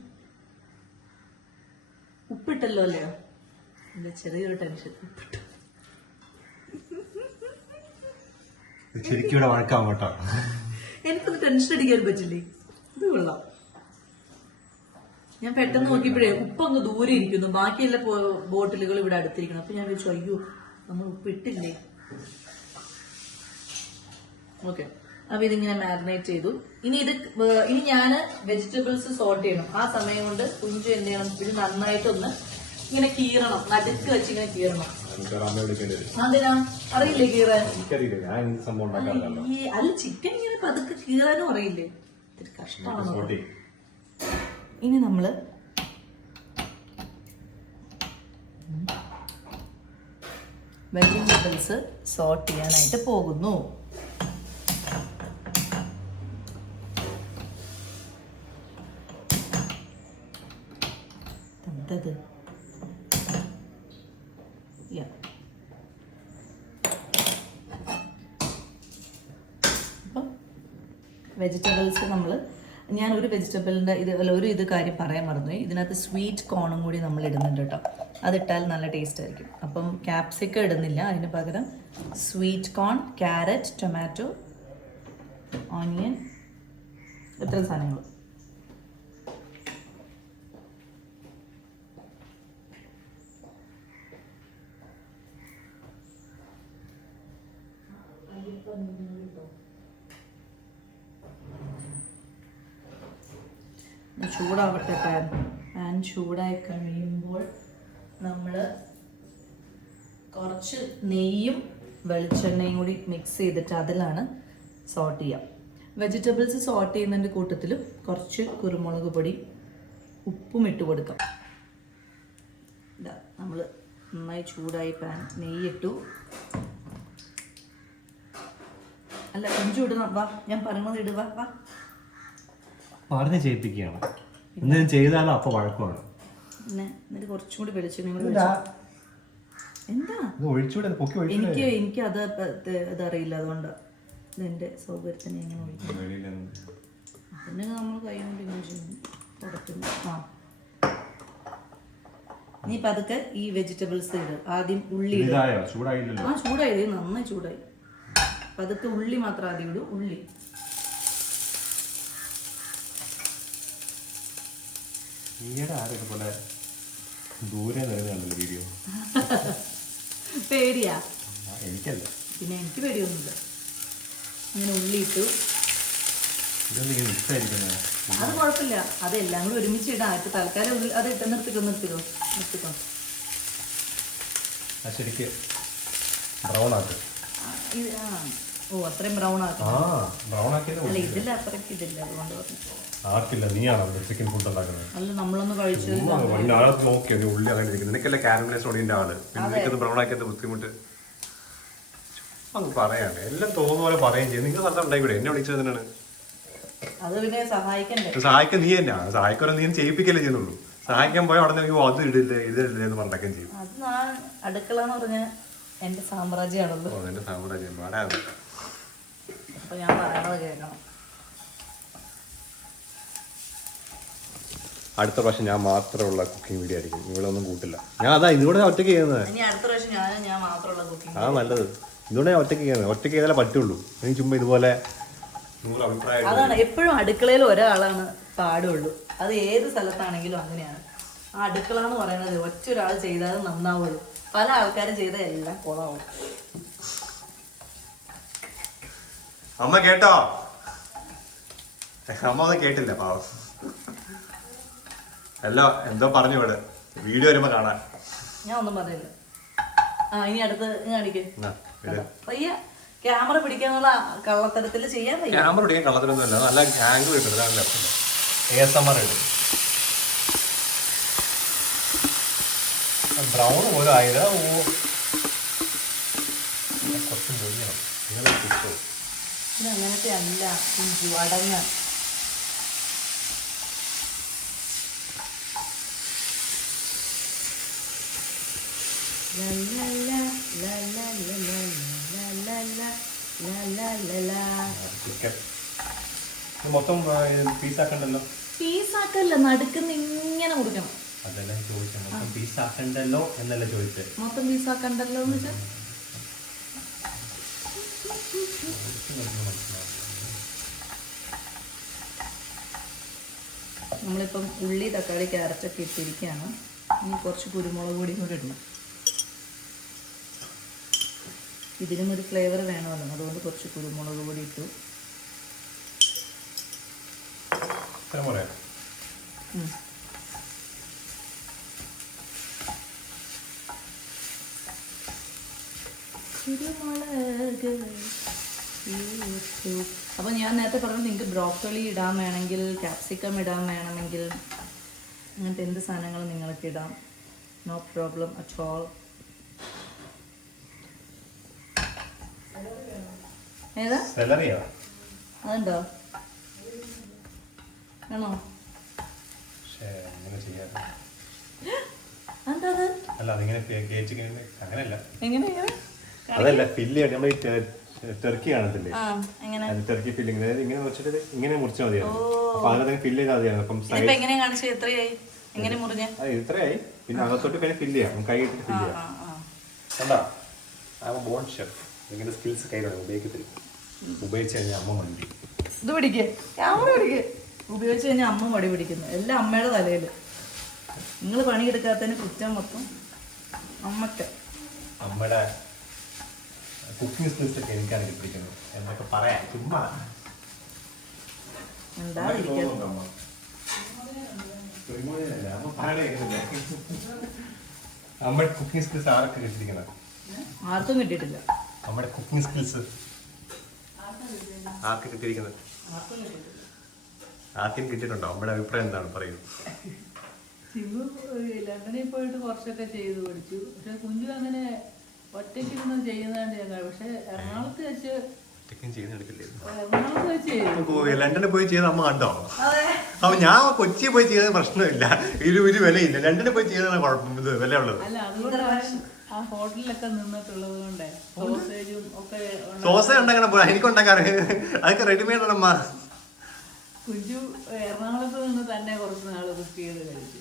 ഉപ്പിട്ടല്ലോ അല്ലയോ? എന്റെ ചെറിയൊരു ടെൻഷൻ. ഉപ്പിട്ടു. ശരിക്കും ഇവിടെ വഴക്കാം കേട്ടോ. എനിക്കൊന്ന് ടെൻഷൻ അടിക്കാൻ പറ്റില്ലേ? ഇത് കൊള്ളാം. ഞാൻ പെട്ടെന്ന് നോക്കിയപ്പോഴേ ഉപ്പ് അങ്ങ് ദൂരെ ഇരിക്കുന്നു, ബാക്കിയെല്ലാ ബോട്ടിലുകൾ ഇവിടെ അടുത്തിരിക്കണം. അപ്പൊ ഞാൻ വിളിച്ചു, അയ്യോ നമ്മൾ ഉപ്പിട്ടില്ലേ. ഓക്കെ, അപ്പൊ ഇതിങ്ങനെ മാരിനേറ്റ് ചെയ്തു. ഇനി ഞാൻ വെജിറ്റബിൾസ് സോർട്ട് ചെയ്യണം. ആ സമയം കൊണ്ട് കുഞ്ചു എന്ത് ചെയ്യണം, ഇത് നന്നായിട്ടൊന്ന് ഇങ്ങനെ കീറണം, നടുക്ക് വെച്ച് ഇങ്ങനെ കീറണം. അതിനാ അറിയില്ലേ കീറാൻ? അല്ല ചിക്കൻ ഇങ്ങനെ പതുക്കെ കീറാനും അറിയില്ലേ? ഇത്തിരി കഷ്ടമാണ്. ഇനി നമ്മള് വെജിറ്റബിൾസ് സോർട്ട് ചെയ്യാനായിട്ട് പോകുന്നു. എന്തത്? അപ്പം വെജിറ്റബിൾസ് ഞാൻ ഒരു വെജിറ്റബിളിൻ്റെ ഇത് കാര്യം പറയാൻ മറന്നു. ഇതിനകത്ത് സ്വീറ്റ് കോണും കൂടി നമ്മൾ ഇടുന്നുണ്ട് കേട്ടോ. അതിട്ടാൽ നല്ല ടേസ്റ്റ് ആയിരിക്കും. അപ്പം ക്യാപ്സിക്കം ഇടുന്നില്ല, അതിന് പകരം sweet corn, carrot, tomato, onion, ഇത്ര സാധനങ്ങൾ. ചൂടാവട്ടെ. പാൻ ചൂടായി കഴിയുമ്പോൾ നമ്മൾ കുറച്ച് നെയ്യും വെളിച്ചെണ്ണയും കൂടി മിക്സ് ചെയ്തിട്ട് അതിലാണ് സോട്ട് ചെയ്യാം. വെജിറ്റബിൾസ് സോട്ട് ചെയ്യുന്നതിൻ്റെ കൂട്ടത്തിലും കുറച്ച് കുരുമുളക് പൊടി, ഉപ്പും ഇട്ട് കൊടുക്കാം. ഇതാ നമ്മൾ നന്നായി ചൂടായി പാൻ, നെയ്യിട്ടു. അല്ല കൊഞ്ചു ഇടണം, വാ ഞാൻ പറയുന്നത് ഇടുക, വാ. പറഞ്ഞ് ചെയ്യിപ്പിക്കുകയാണ്. എന്തെങ്കിലും ചെയ്താലും അപ്പൊ വഴക്കമാണ്. പിന്നെ എന്നിട്ട് കുറച്ചും കൂടി വെളിച്ചെണ്ണ കൂടി ഇതാ. എന്താ ഇത് ഒഴിച്ചൂടെ പൊക്കി ഒഴിച്ചൂടെ എനിക്ക് അത് ഇതറിയില്ല, അതുകൊണ്ട് ഇതെന്റെ സൗകര്യത്തിന് എങ്ങനെ ഒഴിക്കും. പിന്നെ നമ്മൾ കൈ കൊണ്ട് ഇങ്ങനെ ചെയ്യുന്നു, തുടക്കുന്നു. ആ ഇനി പതുക്കെ ഈ വെജിറ്റബിൾസ് ഇട്. ആദ്യം ഉള്ളി ഇടും. ചൂടായില്ലല്ലോ. ആ ചൂടായി, നന്നായി ചൂടായി. പതുക്കെ ഉള്ളി മാത്രം ആദ്യം ഇടും. ഉള്ളി ഈയിടെ ആരൊക്കെ പോലെ ദൂരെ നിറഞ്ഞാണല്ലോ വീഡിയോ. പേടിയാ? എനിക്കല്ല, പിന്നെ എനിക്ക് പേടിയൊന്നുമില്ല. അങ്ങനെ ഉള്ളി ഇട്ടു. ഇതൊന്നും മിക്സ് ആയിരിക്കുന്നത്. അത് കുഴപ്പമില്ല, അതെല്ലാം കൂടി ഒരുമിച്ച് ഇടാം. ഇട്ട് തൽക്കാലം ഉള്ളി അത് ഇട്ട് നിർത്തിക്കോ. ശരിക്ക് ബ്രൗൺ ആക്ക്. ഓ അത്രയും ബ്രൗൺ ആക്കും. ബ്രൗൺ ആക്കിയത് അല്ല ഇതില്ല, അത്രയ്ക്ക് ഇതില്ല, അതുകൊണ്ട് പറഞ്ഞു. ആർക്കില്ല, നീയാണോ ചിക്കൻ ഫുഡ് ഉണ്ടാക്കുന്നത്? അല്ല നമ്മളൊന്ന് കഴിച്ചു നോക്കിയത് ഉള്ളി അങ്ങനെ ഇരിക്കുന്നത്. നിനക്കല്ലേ കാരമലൈസ് ഓടിയന്റെ ആള്, പിന്നെ നിനക്കത് ബ്രൗൺ ആക്കിയത് ബുദ്ധിമുട്ട്. അങ്ങ് പറയാണ്, എല്ലാം തോന്നുന്ന പോലെ പറയുകയും ചെയ്യും. നിങ്ങൾ സ്ഥലത്ത് ഉണ്ടായിക്കൂടെ? എന്നെ വിളിച്ചത് തന്നെയാണ്. അത് പിന്നെ സഹായിക്കണ്ടേ? സഹായിക്കാൻ നീ തന്നെയാ. സഹായിക്കാൻ നീ ചെയ്യിപ്പിക്കല്ലേ ചെയ്യുന്നുള്ളൂ. സഹായിക്കാൻ പോയാൽ ഉടനെ അത് ഇടില്ലേ ഇതില്ലേ എന്ന് പറഞ്ഞേക്കും ചെയ്യും. അത് ഞാൻ അടുക്കള എന്ന് പറഞ്ഞാൽ എന്റെ സാമ്രാജ്യമാണല്ലോ. എന്റെ സാമ്രാജ്യം പാടാണ്. അപ്പൊ ഞാൻ പറയണത് കേൾക്കണം. അടുത്ത പ്രാവശ്യം ഞാൻ മാത്രമുള്ള കുക്കിംഗ് വീഡിയോ ആയിരിക്കും, ഇവിടെ ഒന്നും കൂട്ടില്ല. ഞാൻ അതാ ഇതുകൂടെ ഒറ്റയ്ക്ക് ചെയ്യുന്നത്. ഇനി അടുത്ത പ്രാവശ്യം ഞാൻ മാത്രമുള്ള കുക്കിംഗ്. ആ നല്ലത്. ഇതുകൂടെ ഞാൻ ഒറ്റയ്ക്ക് ചെയ്യുന്നത്. ഒറ്റയ്ക്ക് ചെയ്താലേ പറ്റുള്ളൂ. എനിക്ക് ചുമ്മാ ഇതുപോലെ അതാണ് എപ്പോഴും അടുക്കളയിൽ ഒരാളാണ് പാടുള്ളൂ. അത് ഏത് സ്ഥലത്താണെങ്കിലും അങ്ങനെയാണ്. ആ അടുക്കള എന്ന് പറയുന്നത് ഒറ്റ ഒരാൾ ചെയ്താൽ നന്നാവുള്ളൂ. പല ആൾക്കാരും ചെയ്താൽ എല്ലാം കുളമാവും. അമ്മ കേട്ടോ? അമ്മ ഒന്നും കേട്ടില്ല പാവം. അല്ല എന്തോ പറഞ്ഞു ഇവിടെ, വീഡിയോ വരുമ്പോ കാണാൻ. ഞാൻ ഒന്നും പറയില്ല. ആ ഇനി അടുത്ത് കാണിക്ക്. പയ്യ ക്യാമറ പിടിക്കാന്നുള്ള കള്ളത്തരത്തിൽ ചെയ്യാൻ വയ്യ. ക്യാമറ പിടിക്കാൻ കള്ളത്തരൊന്നും അല്ല, നല്ല ആംഗിൾ കിട്ടുന്നത്. ASMR ഇടും. ബ്രൗൺ പോലും ആയത് കുറച്ച് മുറിയണം. ഇങ്ങനെ കിട്ടും. ഇത് അങ്ങനത്തെ അല്ല, അടങ്ങ. മൊത്തം പീസാക്കണ്ടല്ലോ. പീസാക്കല്ല, നടുക്കുന്ന ഇങ്ങനെ മുറിക്കണം. അതല്ല ചോദിച്ചത്, മൊത്തം പീസാക്കണ്ടല്ലോ എന്നല്ല ചോദിച്ചത്. മൊത്തം പീസാക്കണ്ടല്ലോ എന്ന് വെച്ചാൽ നമ്മളിപ്പം ഉള്ളി തക്കാളി ക്യാരറ്റൊക്കെ ഇട്ടിരിക്കുകയാണ്. ഇനി കുറച്ച് കുരുമുളക് പൊടി കൂടെ ഇടണം. ഇതിനും ഒരു ഫ്ലേവർ വേണമല്ലോ, അതുകൊണ്ട് കുറച്ച് കുരുമുളക് പൊടി ഇട്ടു. അപ്പോൾ ഞാൻ നേരത്തെ പറഞ്ഞു നിങ്ങൾക്ക് ബ്രോക്കോളി ഇടാൻ വേണമെങ്കിൽ, ക്യാപ്സിക്കം ഇടാൻ വേണമെങ്കിൽ, അങ്ങനത്തെ എന്ത് സാധനങ്ങളും നിങ്ങൾക്ക് ഇടാം. No problem at all. ഏതാ അതുണ്ടോ? ആണോ? അതല്ല ഫില്ല് നമ്മൾ ടെർക്കി കാണത്തില്ലേ, ടെർക്കി ഫില്ലിങ് ഇങ്ങനെ മുറിച്ചിട്ട് ഇങ്ങനെ മുറിച്ചാൽ മതിയാണ്. അപ്പൊ അതിനകത്ത് ഫില്ല് ചെയ്താൽ മതിയാണ്. അപ്പം ഇത്രയായി. പിന്നെ അകത്തോട്ട് പിന്നെ ഫില്ല് ചെയ്യാം, കൈ ഇട്ടിട്ട് ഫില്ല് ചെയ്യാം. കണ്ടാ, ബോൺ ഷെഫ്. ഇങ്ങനെ സ്കിൽസ് കയ്യിലാണ്, ഉപയോഗിക്കത്തില്ല. ഉപയോഗിച്ച് കഴിഞ്ഞാൽ അമ്മ മണ്ടി. ഇത് പിടിക്കേ, ക്യാമറ പിടിക്കേ. ഉപയോഗിച്ച് കഴിഞ്ഞാൽ അമ്മ മടി പിടിക്കുന്നു. എല്ലാം അമ്മയുടെ തലയിൽ. നിങ്ങൾ പണിയെടുക്കാത്തതിന് കുറ്റം മൊത്തം അമ്മക്ക്. അമ്മയുടെ കുക്കിംഗ് സ്കിൽസ് ഒക്കെ എനിക്കാണ് പിടിക്കുന്നത് എന്നൊക്കെ പറയാം. ചുമ്മാ അമ്മയുടെ കുക്കിംഗ് സ്കിൽസ് ആരൊക്കെ കിട്ടിയിരിക്കുന്നത്? ആർക്കും കിട്ടിയിട്ടില്ല. നമ്മുടെ കുക്കിംഗ് സ്കിൽസ് ആർക്ക് കിട്ടിയിരിക്കുന്നത്? ആർക്കും കിട്ടിയിട്ടുണ്ടോ? നമ്മുടെ അഭിപ്രായം എന്താണ് പറയുന്നത്? ലണ്ടനിൽ പോയിട്ട് കുറച്ചൊക്കെ ചെയ്ത് പഠിച്ചു. പക്ഷെ കുഞ്ഞു അങ്ങനെ ഒറ്റയ്ക്കൊന്നും ചെയ്യുന്നതാണ് ഞാൻ. പക്ഷെ എറണാകുളത്ത് വെച്ച് ലണ്ടനിൽ പോയി ചെയ്ത് അമ്മ കണ്ടോ? അപ്പൊ ഞാൻ കൊച്ചി പോയി ചെയ്ത പ്രശ്നമില്ല, ഒരു വിലയില്ല, രണ്ടിനും പോയി ചെയ്തതാണ് കുഴപ്പം, ഇത് വില ഉള്ളത്. അല്ല അതുകൊണ്ടാണ് ആ ഹോട്ടലിലൊക്കെ നിന്നിട്ടുള്ളത് കൊണ്ട് സോസേജും ഒക്കെ സോസ ഉണ്ടാക്കണം, എനിക്കുണ്ടാക്കാറ് അതൊക്കെ റെഡിമെയ്ഡ് ആണമ്മ. കുഞ്ചു എറണാകുളത്ത് നിന്ന് തന്നെ കുറച്ച് നാള് കുക്ക് ചെയ്ത് കഴിച്ചു.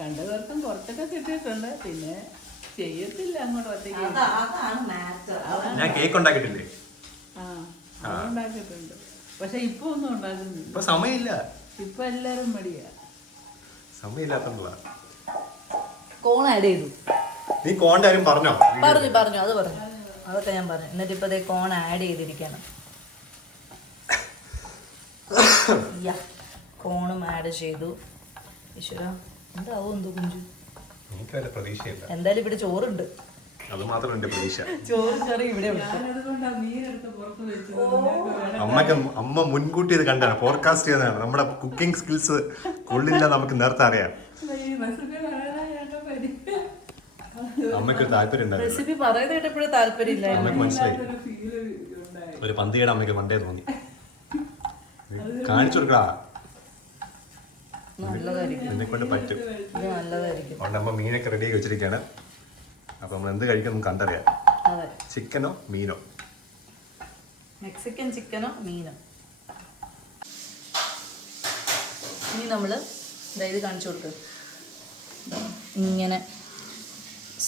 രണ്ടുപേർക്കും കുറച്ചൊക്കെ കിട്ടിയിട്ടുണ്ട്. പിന്നെ ചെയ്യത്തില്ല അങ്ങോട്ട് ഒറ്റയ്ക്ക്. ഞാൻ കേക്ക് ഉണ്ടാക്കിയിട്ടില്ലേ? ആ ഉണ്ടാക്കിയിട്ടുണ്ട്. പക്ഷെ ഇപ്പൊ ഒന്നും ഉണ്ടാക്കുന്നില്ല. ഇപ്പൊ സമയമില്ല, ഇപ്പൊ എല്ലാരും മടിയാ. സമയമില്ലാത്തതുകൊണ്ടാ. കോൺ ആഡ് ചെയ്തു. നീ കോണിന്റെ കാര്യം പറഞ്ഞോ? പറഞ്ഞു അത് പറഞ്ഞു, അതൊക്കെ ഞാൻ പറഞ്ഞു. എന്നിട്ട് ഇപ്പൊ കോൺ ആഡ് ചെയ്തിരിക്കാണ്. കോണും ആഡ് ചെയ്തു. ഈശ്വര എന്താവും എന്തോ കുഞ്ചു. എനിക്ക് വല്ല പ്രതീക്ഷയില്ല. എന്തായാലും ഇവിടെ ചോറുണ്ട്, അത് മാത്രം എന്റെ പ്രതീക്ഷ. ചോറ് കറി ഇവിടെ ഉണ്ട്. ഞാനതുകൊണ്ടാ മീനെടുത്ത് പുറത്ത് വെച്ചത്. അമ്മ മുൻകൂട്ടി ഇത് കണ്ടാണ്, ഫോർകാസ്റ്റ് ചെയ്തതാണ്. നമ്മുടെ കുക്കിംഗ് സ്കിൽസ് കൊള്ളില്ല, നമുക്ക് നേരത്തെ അറിയാം. അമ്മയ്ക്ക് ഒരു താല്പര്യം ഉണ്ടായിരുന്നു. റെസിപ്പി പറയുന്നത് കേട്ടപ്പോഴും താല്പര്യമില്ല. അമ്മയ്ക്ക് മനസ്സിലായി, ഒരു പന്തികേട് അമ്മയ്ക്ക് പണ്ടേ തോന്നി. കാണിച്ചു കൊടുക്കടാ, നല്ലതായിരിക്കും, എന്നെ കൊണ്ട് പറ്റും. ഇത് നല്ലതായിരിക്കും. അതുകൊണ്ട് അമ്മ മീനൊക്കെ റെഡിയാക്കി വെച്ചിരിക്കുകയാണ്. അപ്പൊ നമ്മൾ എന്ത് കഴിക്കും കണ്ടറിയാം. അതെ, ചിക്കനോ മീനോ? മെക്സിക്കൻ ചിക്കനോ മീനോ? ഇനി നമ്മൾ ഇത് കാണിച്ചു കൊടുക്കുക. ഇങ്ങനെ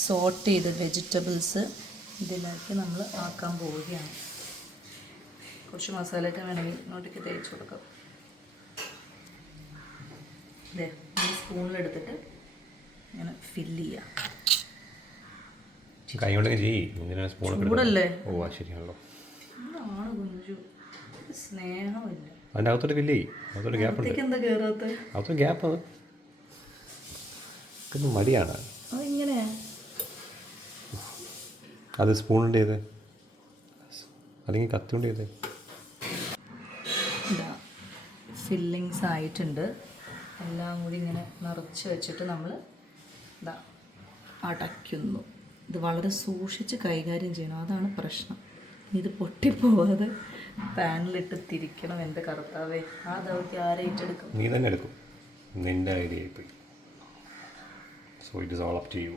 സോട്ട് ചെയ്ത് വെജിറ്റബിൾസ് ഇതിലേക്ക് നമ്മൾ ആക്കാൻ പോവുകയാണ്. കുറച്ച് മസാലയൊക്കെ വേണമെങ്കിൽ ഇങ്ങോട്ടേക്ക് തേച്ച് കൊടുക്കാം. ഇതേ ഈ സ്പൂണിലെടുത്തിട്ട് ഇങ്ങനെ ഫില്ല് ചെയ്യാം. കൈ കൊണ്ടെങ്കിൽ ചൂടല്ലേ? ഓ ശരിയാണല്ലോ. ആണ് കുഞ്ചു, സ്നേഹമില്ല. അതിൻ്റെ അകത്തോട്ട് ഫില്ല് ചെയ്യും, അകത്തോട്ട് ഗ്യാപ്പ് ഉണ്ട്. എന്താ കയറാത്ത? അകത്തോട്ട് ഗ്യാപ്പ് അത് മടിയാണ്. അതെങ്ങനെയാ? അത് സ്പൂൺ കൊണ്ട് ചെയ്തേ, അല്ലെങ്കിൽ കത്തി കൊണ്ട് ചെയ്തേ. ഫില്ലിങ്സ് ആയിട്ടുണ്ട്. എല്ലാം കൂടി ഇങ്ങനെ നിറച്ച് വെച്ചിട്ട് നമ്മൾ ഇതാ അടയ്ക്കുന്നു. ഇത് വളരെ സൂക്ഷിച്ച് കൈകാര്യം ചെയ്യണം, അതാണ് പ്രശ്നം. ഇത് പൊട്ടിപ്പോവാതെ പാനിലിട്ട് തിരിക്കണം. എൻ്റെ കർത്താവേ, ആ ദൗത്യം ആരെ ഏറ്റെടുക്കും? നീ തന്നെ എടുക്കും, നിൻ്റെ ഐഡിയ പോയി. So it is all up to you.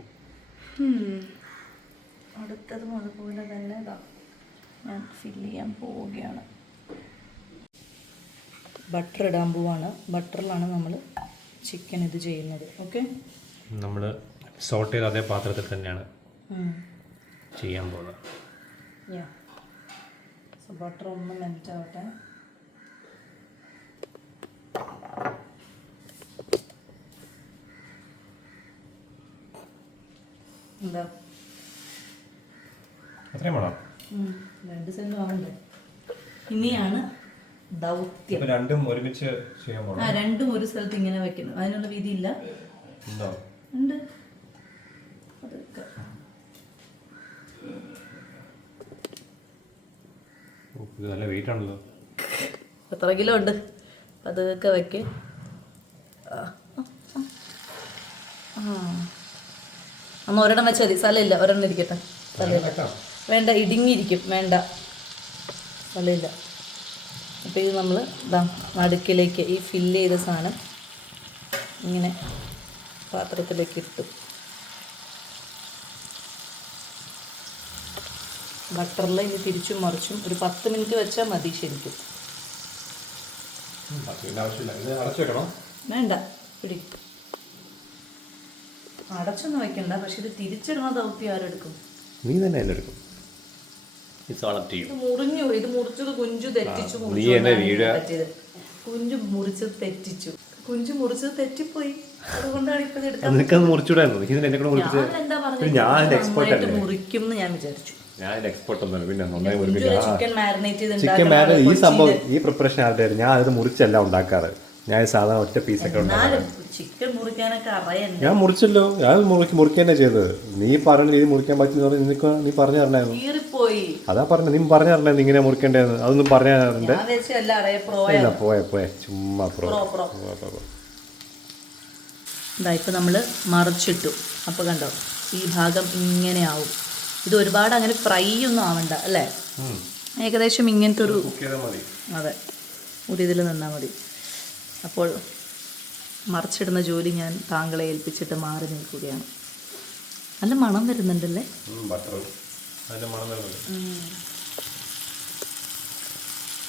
അടുത്തതും അതുപോലെ തന്നെ ഇതാ ഞാൻ ഫില്ല് ചെയ്യാൻ പോവുകയാണ്. ബട്ടർ ഇടാൻ പോവാണ്. ബട്ടറിലാണ് നമ്മൾ ചിക്കൻ ഇത് ചെയ്യുന്നത്. ഓക്കെ, നമ്മൾ സോട്ട് ചെയ്ത അതേ പാത്രത്തിൽ തന്നെയാണ് ചെയ്യാൻ പോകുന്നത്. സോ ബട്ടർ ഒന്ന് മെൽറ്റ് ആവട്ടെ. എന്താ അത്രയും വേണം, 2 സെന്റ് ആവണ്ടേ? ഇനിയാണ് ദൗത്യം. രണ്ടും ഒരുമിച്ച് ചെയ്യാൻ പോകണം. രണ്ടും ഒരു സ്ഥലത്ത് ഇങ്ങനെ വെക്കണം. അതിനുള്ള വിധിയില്ല. ഉണ്ട്, അതൊക്കെ ഇത് നല്ല വെയിറ്റ് ആണല്ലോ. എത്ര കിലോ ഉണ്ട്? അതൊക്കെ വെക്ക്. അന്ന് ഒരെണ്ണം വെച്ചാൽ മതി, സ്ഥലമില്ല. ഒരെണ്ണം ഇരിക്കട്ടെ, സ്ഥലമില്ല. വേണ്ട, ഇടുങ്ങിയിരിക്കും, വേണ്ട, സ്ഥലമില്ല. അപ്പോൾ ഇത് നമ്മൾ ഇതാ നടുക്കിലേക്ക് ഈ ഫില്ല് ചെയ്ത സാധനം ഇങ്ങനെ പാത്രത്തിലേക്ക് ഇട്ടു. ബട്ടറിൽ ഇനി തിരിച്ചും മറിച്ചും ഒരു 10 മിനിറ്റ് വെച്ചാൽ മതി ശരിക്കും. വേണ്ട, പിടി, അടച്ചൊന്നും വെക്കണ്ട. പക്ഷെ ഇത് തിരിച്ചിടുന്ന ദൗത്യം ആരെടുക്കും? നീ തന്നെ എടുക്കും. മുറിഞ്ഞു. ഇത് മുറിച്ചത് കുഞ്ചു തെറ്റിച്ചു. കുഞ്ചു മുറിച്ചത് തെറ്റിച്ചു. കുഞ്ചു മുറിച്ചത് തെറ്റിപ്പോയി. അതുകൊണ്ടാണ് ഇപ്പൊ മുറിക്കും എന്ന് ഞാൻ വിചാരിച്ചു. ചിക്കൻ മാരിനേറ്റ് ചെയ്ത് ഈ സംഭവം, ഈ പ്രിപ്പറേഷൻ ആരുടെ? ഞാൻ അത് മുറിച്ചല്ല ഉണ്ടാക്കാറ്. ഞാൻ സാധാരണ ഒറ്റ പീസൊക്കെ ചിക്കൻ മുറിക്കാനൊക്കെ അറിയണ്ട. ഞാൻ മുറിച്ചല്ലോ, ഞാൻ മുറിക്കുക ചെയ്തത്. നീ പറഞ്ഞ ഇത് മുറിക്കാൻ പറ്റുന്ന നീ പറഞ്ഞു തരണായിരുന്നു. അതാ പറഞ്ഞ, നീ പറഞ്ഞു തരണായിരുന്നു ഇങ്ങനെ മുറിക്കേണ്ടതെന്ന്. അതൊന്നും പറഞ്ഞു തരണ്ടേ? പോയെ ചുമ്മാ ഇപ്പൊ നമ്മള് മറിച്ചിട്ടു. അപ്പൊ കണ്ടോ, ഈ ഭാഗം ഇങ്ങനെ ആവും. ഇത് ഒരുപാട് അങ്ങനെ ഫ്രൈ ഒന്നും ആവണ്ട അല്ലേ? ഏകദേശം ഇങ്ങനത്തെ ഒരു, അതെ, ഒരു ഇതിൽ നിന്നാൽ മതി. അപ്പോൾ മറിച്ചിടുന്ന ജോലി ഞാൻ താങ്കളെ ഏൽപ്പിച്ചിട്ട് മാറി നിൽക്കുകയാണ്. നല്ല മണം വരുന്നുണ്ടല്ലേ? ബട്ടർ അതിൻ്റെ മണം വരുന്നുണ്ട്.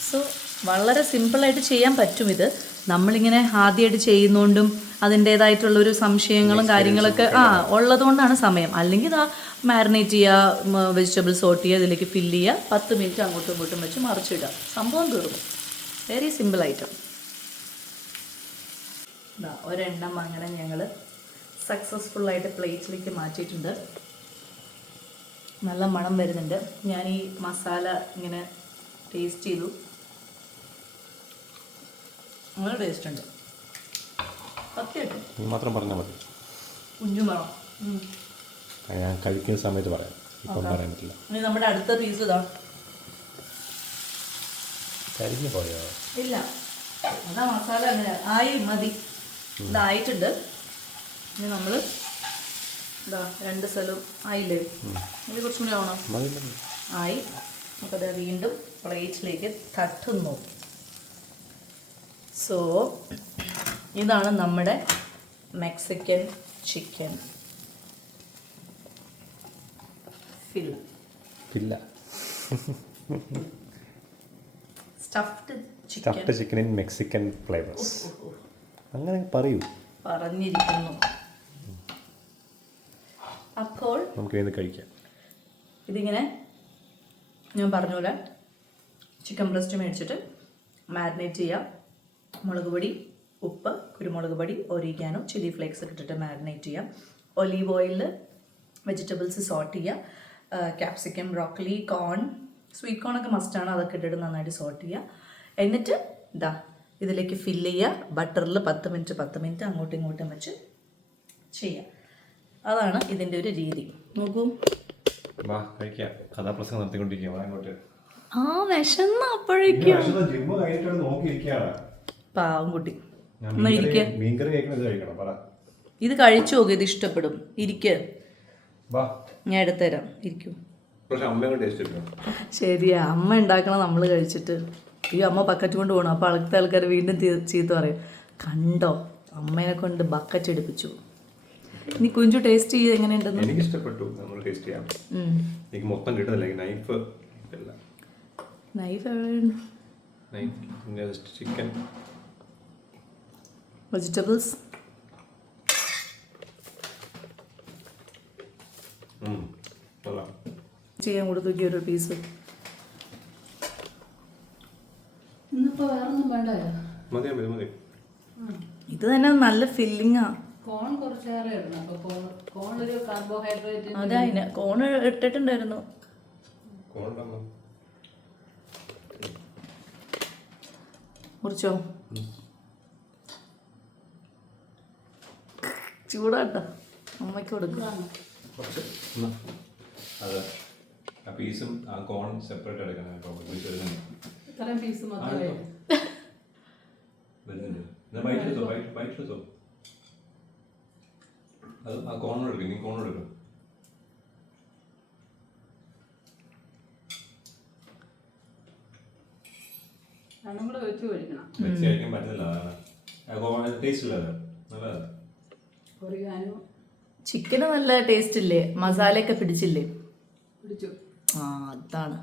സോ വളരെ സിമ്പിളായിട്ട് ചെയ്യാൻ പറ്റും ഇത്. നമ്മളിങ്ങനെ ആദ്യമായിട്ട് ചെയ്യുന്നതുകൊണ്ടും അതിൻ്റേതായിട്ടുള്ളൊരു സംശയങ്ങളും കാര്യങ്ങളൊക്കെ ഉള്ളതുകൊണ്ടാണ് സമയം. അല്ലെങ്കിൽ ഇതാ മാരിനേറ്റ് ചെയ്യുക, വെജിറ്റബിൾ സോട്ട് ചെയ്യുക, ഇതിലേക്ക് ഫില്ല് ചെയ്യുക, 10 മിനിറ്റ് അങ്ങോട്ടും ഇങ്ങോട്ടും വെച്ച് മറിച്ചിടുക, സംഭവം തീർന്നു. Very simple item. ഒരെണ്ണം അങ്ങനെ ഞങ്ങൾ സക്സസ്ഫുള്ളായിട്ട് പ്ലേറ്റിലേക്ക് മാറ്റിയിട്ടുണ്ട്. നല്ല മണം വരുന്നുണ്ട്. ഞാൻ ഈ മസാല ഇങ്ങനെ ടേസ്റ്റ് ചെയ്തു, നല്ല ടേസ്റ്റ് ഉണ്ട്. സത്യമായിട്ടും മാത്രം പറഞ്ഞാൽ മതി. കുഞ്ഞു മണം. ഞാൻ കഴിക്കുന്ന സമയത്ത് പറയാം, ഇപ്പം പറയാൻ പറ്റില്ല. ഇനി നമ്മുടെ അടുത്ത പീസ് ഇതാ. കരിഞ്ഞു പോയോ? ഇല്ല, അതാ മസാല അങ്ങനെ ആയി മതി. ഇതായിട്ടുണ്ട്. ഇനി നമ്മൾ ഇതാ 2 സ്ഥലവും ആയില്ലേ? ഇത് കുറച്ചും കൂടി ആവണം. ആയി. അപ്പോൾ അത് വീണ്ടും പ്ലേറ്റിലേക്ക് തട്ടുന്നു. സോ ഇതാണ് നമ്മുടെ മെക്സിക്കൻ ചിക്കൻ ഫില്ല. Stuffed chicken in Mexican flavours. അങ്ങനെ പറയൂ. പറഞ്ഞിരിക്കുന്നു. അപ്പോൾ നമുക്ക് ഇത് കഴിക്കാം. ഇതിങ്ങനെ ഞാൻ പറഞ്ഞ പോലെ ചിക്കൻ ബ്രസ്റ്റ് മേടിച്ചിട്ട് മാരിനേറ്റ് ചെയ്യാം. മുളക് പൊടി, ഉപ്പ്, കുരുമുളക് പൊടി, ഒറിഗാനോ, ചില്ലി ഫ്ലേക്സ് ഒക്കെ ഇട്ടിട്ട് മാരിനേറ്റ് ചെയ്യാം. ഒലീവ് ഓയിലിൽ വെജിറ്റബിൾസ് സോട്ട് ചെയ്യുക. ക്യാപ്സിക്കം, ബ്രോക്കലി, കോൺ, സ്വീറ്റ് കോൺ ഒക്കെ മസ്റ്റാണ്, അതൊക്കെ ഇട്ടിട്ട് നന്നായിട്ട് സോട്ട് ചെയ്യുക. എന്നിട്ട് ഇതാ ഇതിലേക്ക് ഫില്ല് ചെയ്യുക. ബട്ടറിൽ 10 മിനിറ്റ് അങ്ങോട്ടും ഇങ്ങോട്ടും വെച്ച് ചെയ്യുക. അതാണ് ഇതിൻ്റെ ഒരു രീതി. നോക്കൂ, കഥാപ്രസംഗം നടത്തിക്കൊണ്ടിരിക്കുക. വിശന്ന അപ്പോഴേക്കും പാവം കുട്ടി. ഇത് കഴിച്ചു നോക്ക്, ഇത് ഇഷ്ടപ്പെടും. ഇരിക്ക്, ഞാൻ എടുത്തുതരാം. ഇരിക്കൂ. ശരിയാ, അമ്മ ഉണ്ടാക്കണം നമ്മൾ കഴിച്ചിട്ട്. ഈ അമ്മ ബക്കറ്റ് കൊണ്ട് പോകണം. അപ്പോൾ അടുത്ത ആൾക്കാർ വീണ്ടും ചീത്ത പറയും, കണ്ടോ അമ്മേനെ കൊണ്ട് ബക്കറ്റ് എടുപ്പിച്ചു. ഇനി കുഞ്ചു ടേസ്റ്റ് ചെയ്ത് എങ്ങനെയുണ്ടെന്ന്. എനിക്ക് ഇഷ്ടപ്പെട്ടു. നമ്മൾ ടേസ്റ്റ് ചെയ്യാം. എനിക്ക് മൊത്തം കിട്ടുന്നില്ല. നൈഫ് ചിക്കൻ, വെജിറ്റബിൾസ് ചെയ്യാൻ കൊടുത്തു ഒരു പീസ്. ഇന്നിപ്പോൾ വേറൊന്നും വേണ്ടല്ലോ. മതി. ഇത് തന്നെ നല്ല ഫില്ലിങ്ങാ. കോൺ കുറച്ചേറെ ഇടണം. അപ്പോൾ കോണൊരു കാർബോഹൈഡ്രേറ്റ്. അതെ, അതിന് കോൺ ഇട്ടിട്ടുണ്ടായിരുന്നു. മുറിച്ചോ? ചൂടാട്ടോ, അമ്മയ്ക്ക് കൊടുക്കുക. പീസും ആ കോൺ സെപ്പറേറ്റ് എടുക്കണം. ഇത്രയും പീസ് മാത്രമേ അത് ആ കോണോട് എടുക്കും. നീ കോണോട് എടുക്കും. കൂടെ വെച്ച് കഴിക്കണം. വെച്ച് കഴിക്കാൻ പറ്റുന്നില്ല, അതാണ് ടേസ്റ്റ് ഇല്ലത്. നല്ലതാണ്. ചിക്കന് നല്ല ടേസ്റ്റ് ഇല്ലേ? മസാലയൊക്കെ പിടിച്ചില്ലേ? പിടിച്ചു. അതാണ്.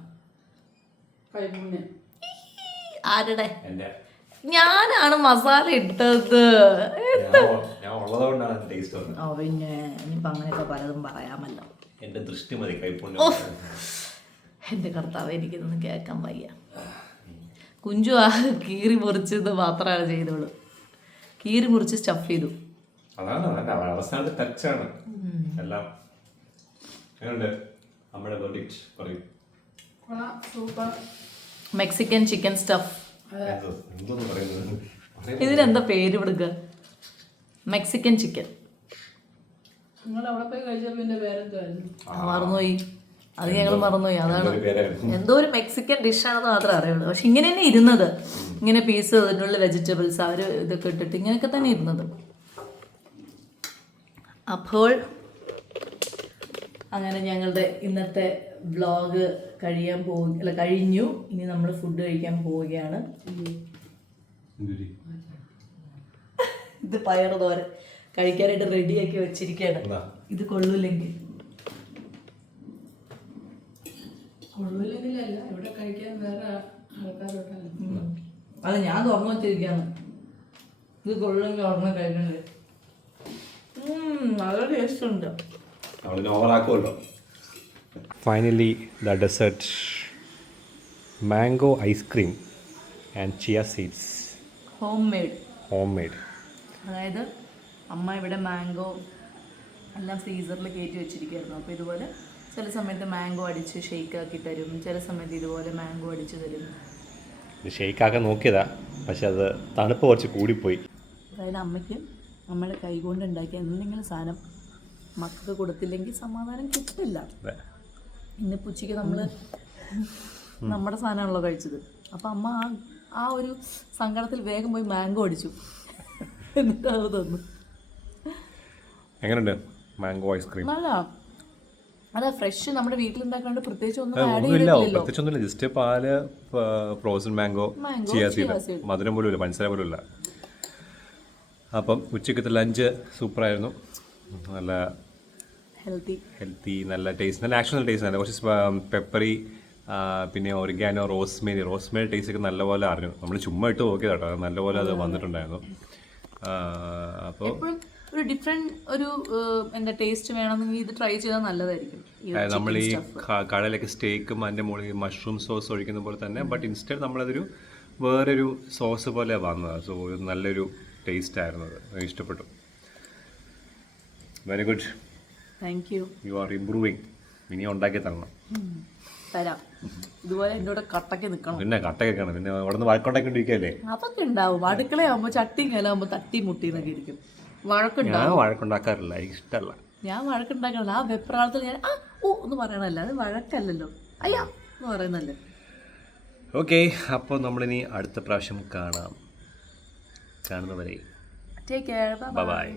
ആരുടെ? ഞാനാണ് മസാല ഇട്ടത്. പിന്നെ ഇനിയിപ്പോ അങ്ങനെയൊക്കെ പലതും പറയാമല്ലോ. എന്റെ ദൃഷ്ടി മതി. എന്റെ കർത്താവ്, എനിക്കിതൊന്നും കേൾക്കാൻ വയ്യ. കുഞ്ചു ആ കീറി മുറിച്ചത് മാത്രമാണ് ചെയ്തോളൂ. കീറി മുറിച്ച് സ്റ്റഫ് ചെയ്തു. അവസാനത്തെ ടച്ചാണ് എല്ലാം. Mexican chicken stuff. ഇതിനെന്താ പേര് കൊടുക്കുക? Mexican chicken. മറന്നുപോയി, അത് ഞങ്ങൾ മറന്നുപോയി. അതാണ് എന്തോ ഒരു മെക്സിക്കൻ ഡിഷാണെന്ന് മാത്രമേ അറിയുള്ളൂ. പക്ഷെ ഇങ്ങനെ തന്നെ ഇരുന്നത്. ഇങ്ങനെ പീസ്, അതിനുള്ള വെജിറ്റബിൾസ് അവർ ഇതൊക്കെ ഇട്ടിട്ട് ഇങ്ങനെയൊക്കെ തന്നെ ഇരുന്നത്. അപ്പോൾ അങ്ങനെ ഞങ്ങളുടെ ഇന്നത്തെ വ്ളോഗ് കഴിഞ്ഞു. ഇനി നമ്മൾ ഫുഡ് കഴിക്കാൻ പോവുകയാണ്. ഇത് പയറ് തോരൻ കഴിക്കാനായിട്ട് റെഡിയാക്കി വെച്ചിരിക്കുകയാണ്. ഇത് കൊള്ളൂല്ലെങ്കിൽ കൊള്ളൂല്ലെങ്കിലല്ല, ഇവിടെ കഴിക്കാൻ വേറെ ആൾക്കാരോട്ടല്ല. അത് ഞാൻ തുറന്നു വെച്ചിരിക്കുകയാണ്. ഇത് കൊള്ളൂല്ലെങ്കിൽ ഉടനെ കഴിക്കണ്ടേ. നല്ല ടേസ്റ്റ് ഉണ്ട്. Finally the dessert, mango ice cream and chia seeds, homemade. അതായത് അമ്മ ഇവിടെ മാംഗോ എല്ലാം ഫ്രീസറിൽ കയറ്റി വെച്ചിരിക്കുകയായിരുന്നു. അപ്പോൾ ഇതുപോലെ ചില സമയത്ത് മാംഗോ അടിച്ച് ഷെയ്ക്ക് ആക്കി തരും, ചില സമയത്ത് ഇതുപോലെ മാംഗോ അടിച്ച് തരും. ഷെയ്ക്കാക്കാൻ നോക്കിയതാ, പക്ഷെ അത് തണുപ്പ് കുറച്ച് കൂടിപ്പോയി. അതായത് അമ്മയ്ക്ക് നമ്മുടെ കൈകൊണ്ട് ഉണ്ടാക്കിയ എന്തെങ്കിലും സാധനം മക്കൾക്ക് കൊടുത്തില്ലെങ്കിൽ സമാധാനം കിട്ടില്ല. ഇന്ന് ഉച്ചയ്ക്ക് നമ്മൾ നമ്മുടെ സാധനമാണല്ലോ കഴിച്ചത്. അപ്പം അമ്മ ആ ഒരു സങ്കടത്തിൽ വേഗം പോയി മാംഗോ അടിച്ചു, എന്നിട്ട് അത് തന്നു. എങ്ങനെയുണ്ട് മാംഗോ ഐസ്ക്രീം? നല്ല അതാ ഫ്രഷ് നമ്മുടെ വീട്ടിലുണ്ടാക്കാണ്ട് പ്രത്യേകിച്ച് ഒന്നും ആഡ് ഒന്നുമില്ല, ചെയ്തിട്ടില്ലല്ലോ. പ്രത്യേകിച്ചൊന്നുമില്ല. ജസ്റ്റ് പാല്, ഫ്രോസൺ മാംഗോ, ചിയ സീഡ്, മധുരം പോലും ഇല്ല, പഞ്ചസാര പോലും ഇല്ല. അപ്പം ഉച്ചക്കത്തെ ലഞ്ച് സൂപ്പറായിരുന്നു. നല്ല ഹെൽത്തി, നല്ല ടേസ്റ്റ്, നല്ല ആക്ച്വൽ ടേസ്റ്റ് ആണ്. കുറച്ച് പെപ്പറി, പിന്നെ ഒറിഗാനോ, റോസ്മേരി ടേസ്റ്റ് ഒക്കെ നല്ലപോലെ അറിഞ്ഞു. നമ്മൾ ചുമ്മാ ഇട്ട് നോക്കിയത് കേട്ടോ, നല്ലപോലെ അത് വന്നിട്ടുണ്ടായിരുന്നു. അപ്പോൾ ഒരു ഡിഫറെന്റ് ഒരു എന്താ ടേസ്റ്റ് വേണമെങ്കിൽ ഇത് ട്രൈ ചെയ്താൽ നല്ലതായിരിക്കും. നമ്മൾ ഈ കടയിലൊക്കെ സ്റ്റേക്കും അതിൻ്റെ മുകളിൽ മഷ്റൂം സോസ് ഒഴിക്കുന്ന പോലെ തന്നെ, ബട്ട് ഇൻസ്റ്റഡ് നമ്മളതൊരു വേറൊരു സോസ് പോലെ വന്നത്. സോ നല്ലൊരു ടേസ്റ്റ് ആയിരുന്നു, അത് ഇഷ്ടപ്പെട്ടു. Very good, thank you. You are improving. ഇനി ഉണ്ടാക്കി തരണം. തരാം. ഇതുപോലെ എൻ്റെ കൂടെ കട്ടക്ക് നിൽക്കണം. പിന്നെ കട്ടയൊക്കെ ആണ്, പിന്നെ അവിടെ നിന്ന് വഴക്കുണ്ടാക്കിക്കൊണ്ടിരിക്കുകയല്ലേ. അതൊക്കെ ഉണ്ടാവും. അടുക്കളയാകുമ്പോൾ ചട്ടിയും കലാകുമ്പോൾ തട്ടി മുട്ടി എന്നൊക്കെ ഇരിക്കും. വഴക്കുണ്ടാവും. ഞാൻ വഴക്കുണ്ടാക്കാറില്ല, ഇഷ്ടമല്ല. ഞാൻ വഴക്കുണ്ടാക്കാറില്ല. ആ വെപ്രാളത്തിൽ ഞാൻ ഓ എന്ന് പറയണല്ല, അത് വഴക്കല്ലല്ലോ, അയ്യാ എന്ന് പറയുന്നല്ലേ. ഓക്കെ, അപ്പോൾ നമ്മളിനി അടുത്ത പ്രാവശ്യം കാണുന്നവരെ ടേക്ക് കെയർ, ബൈ ബൈ.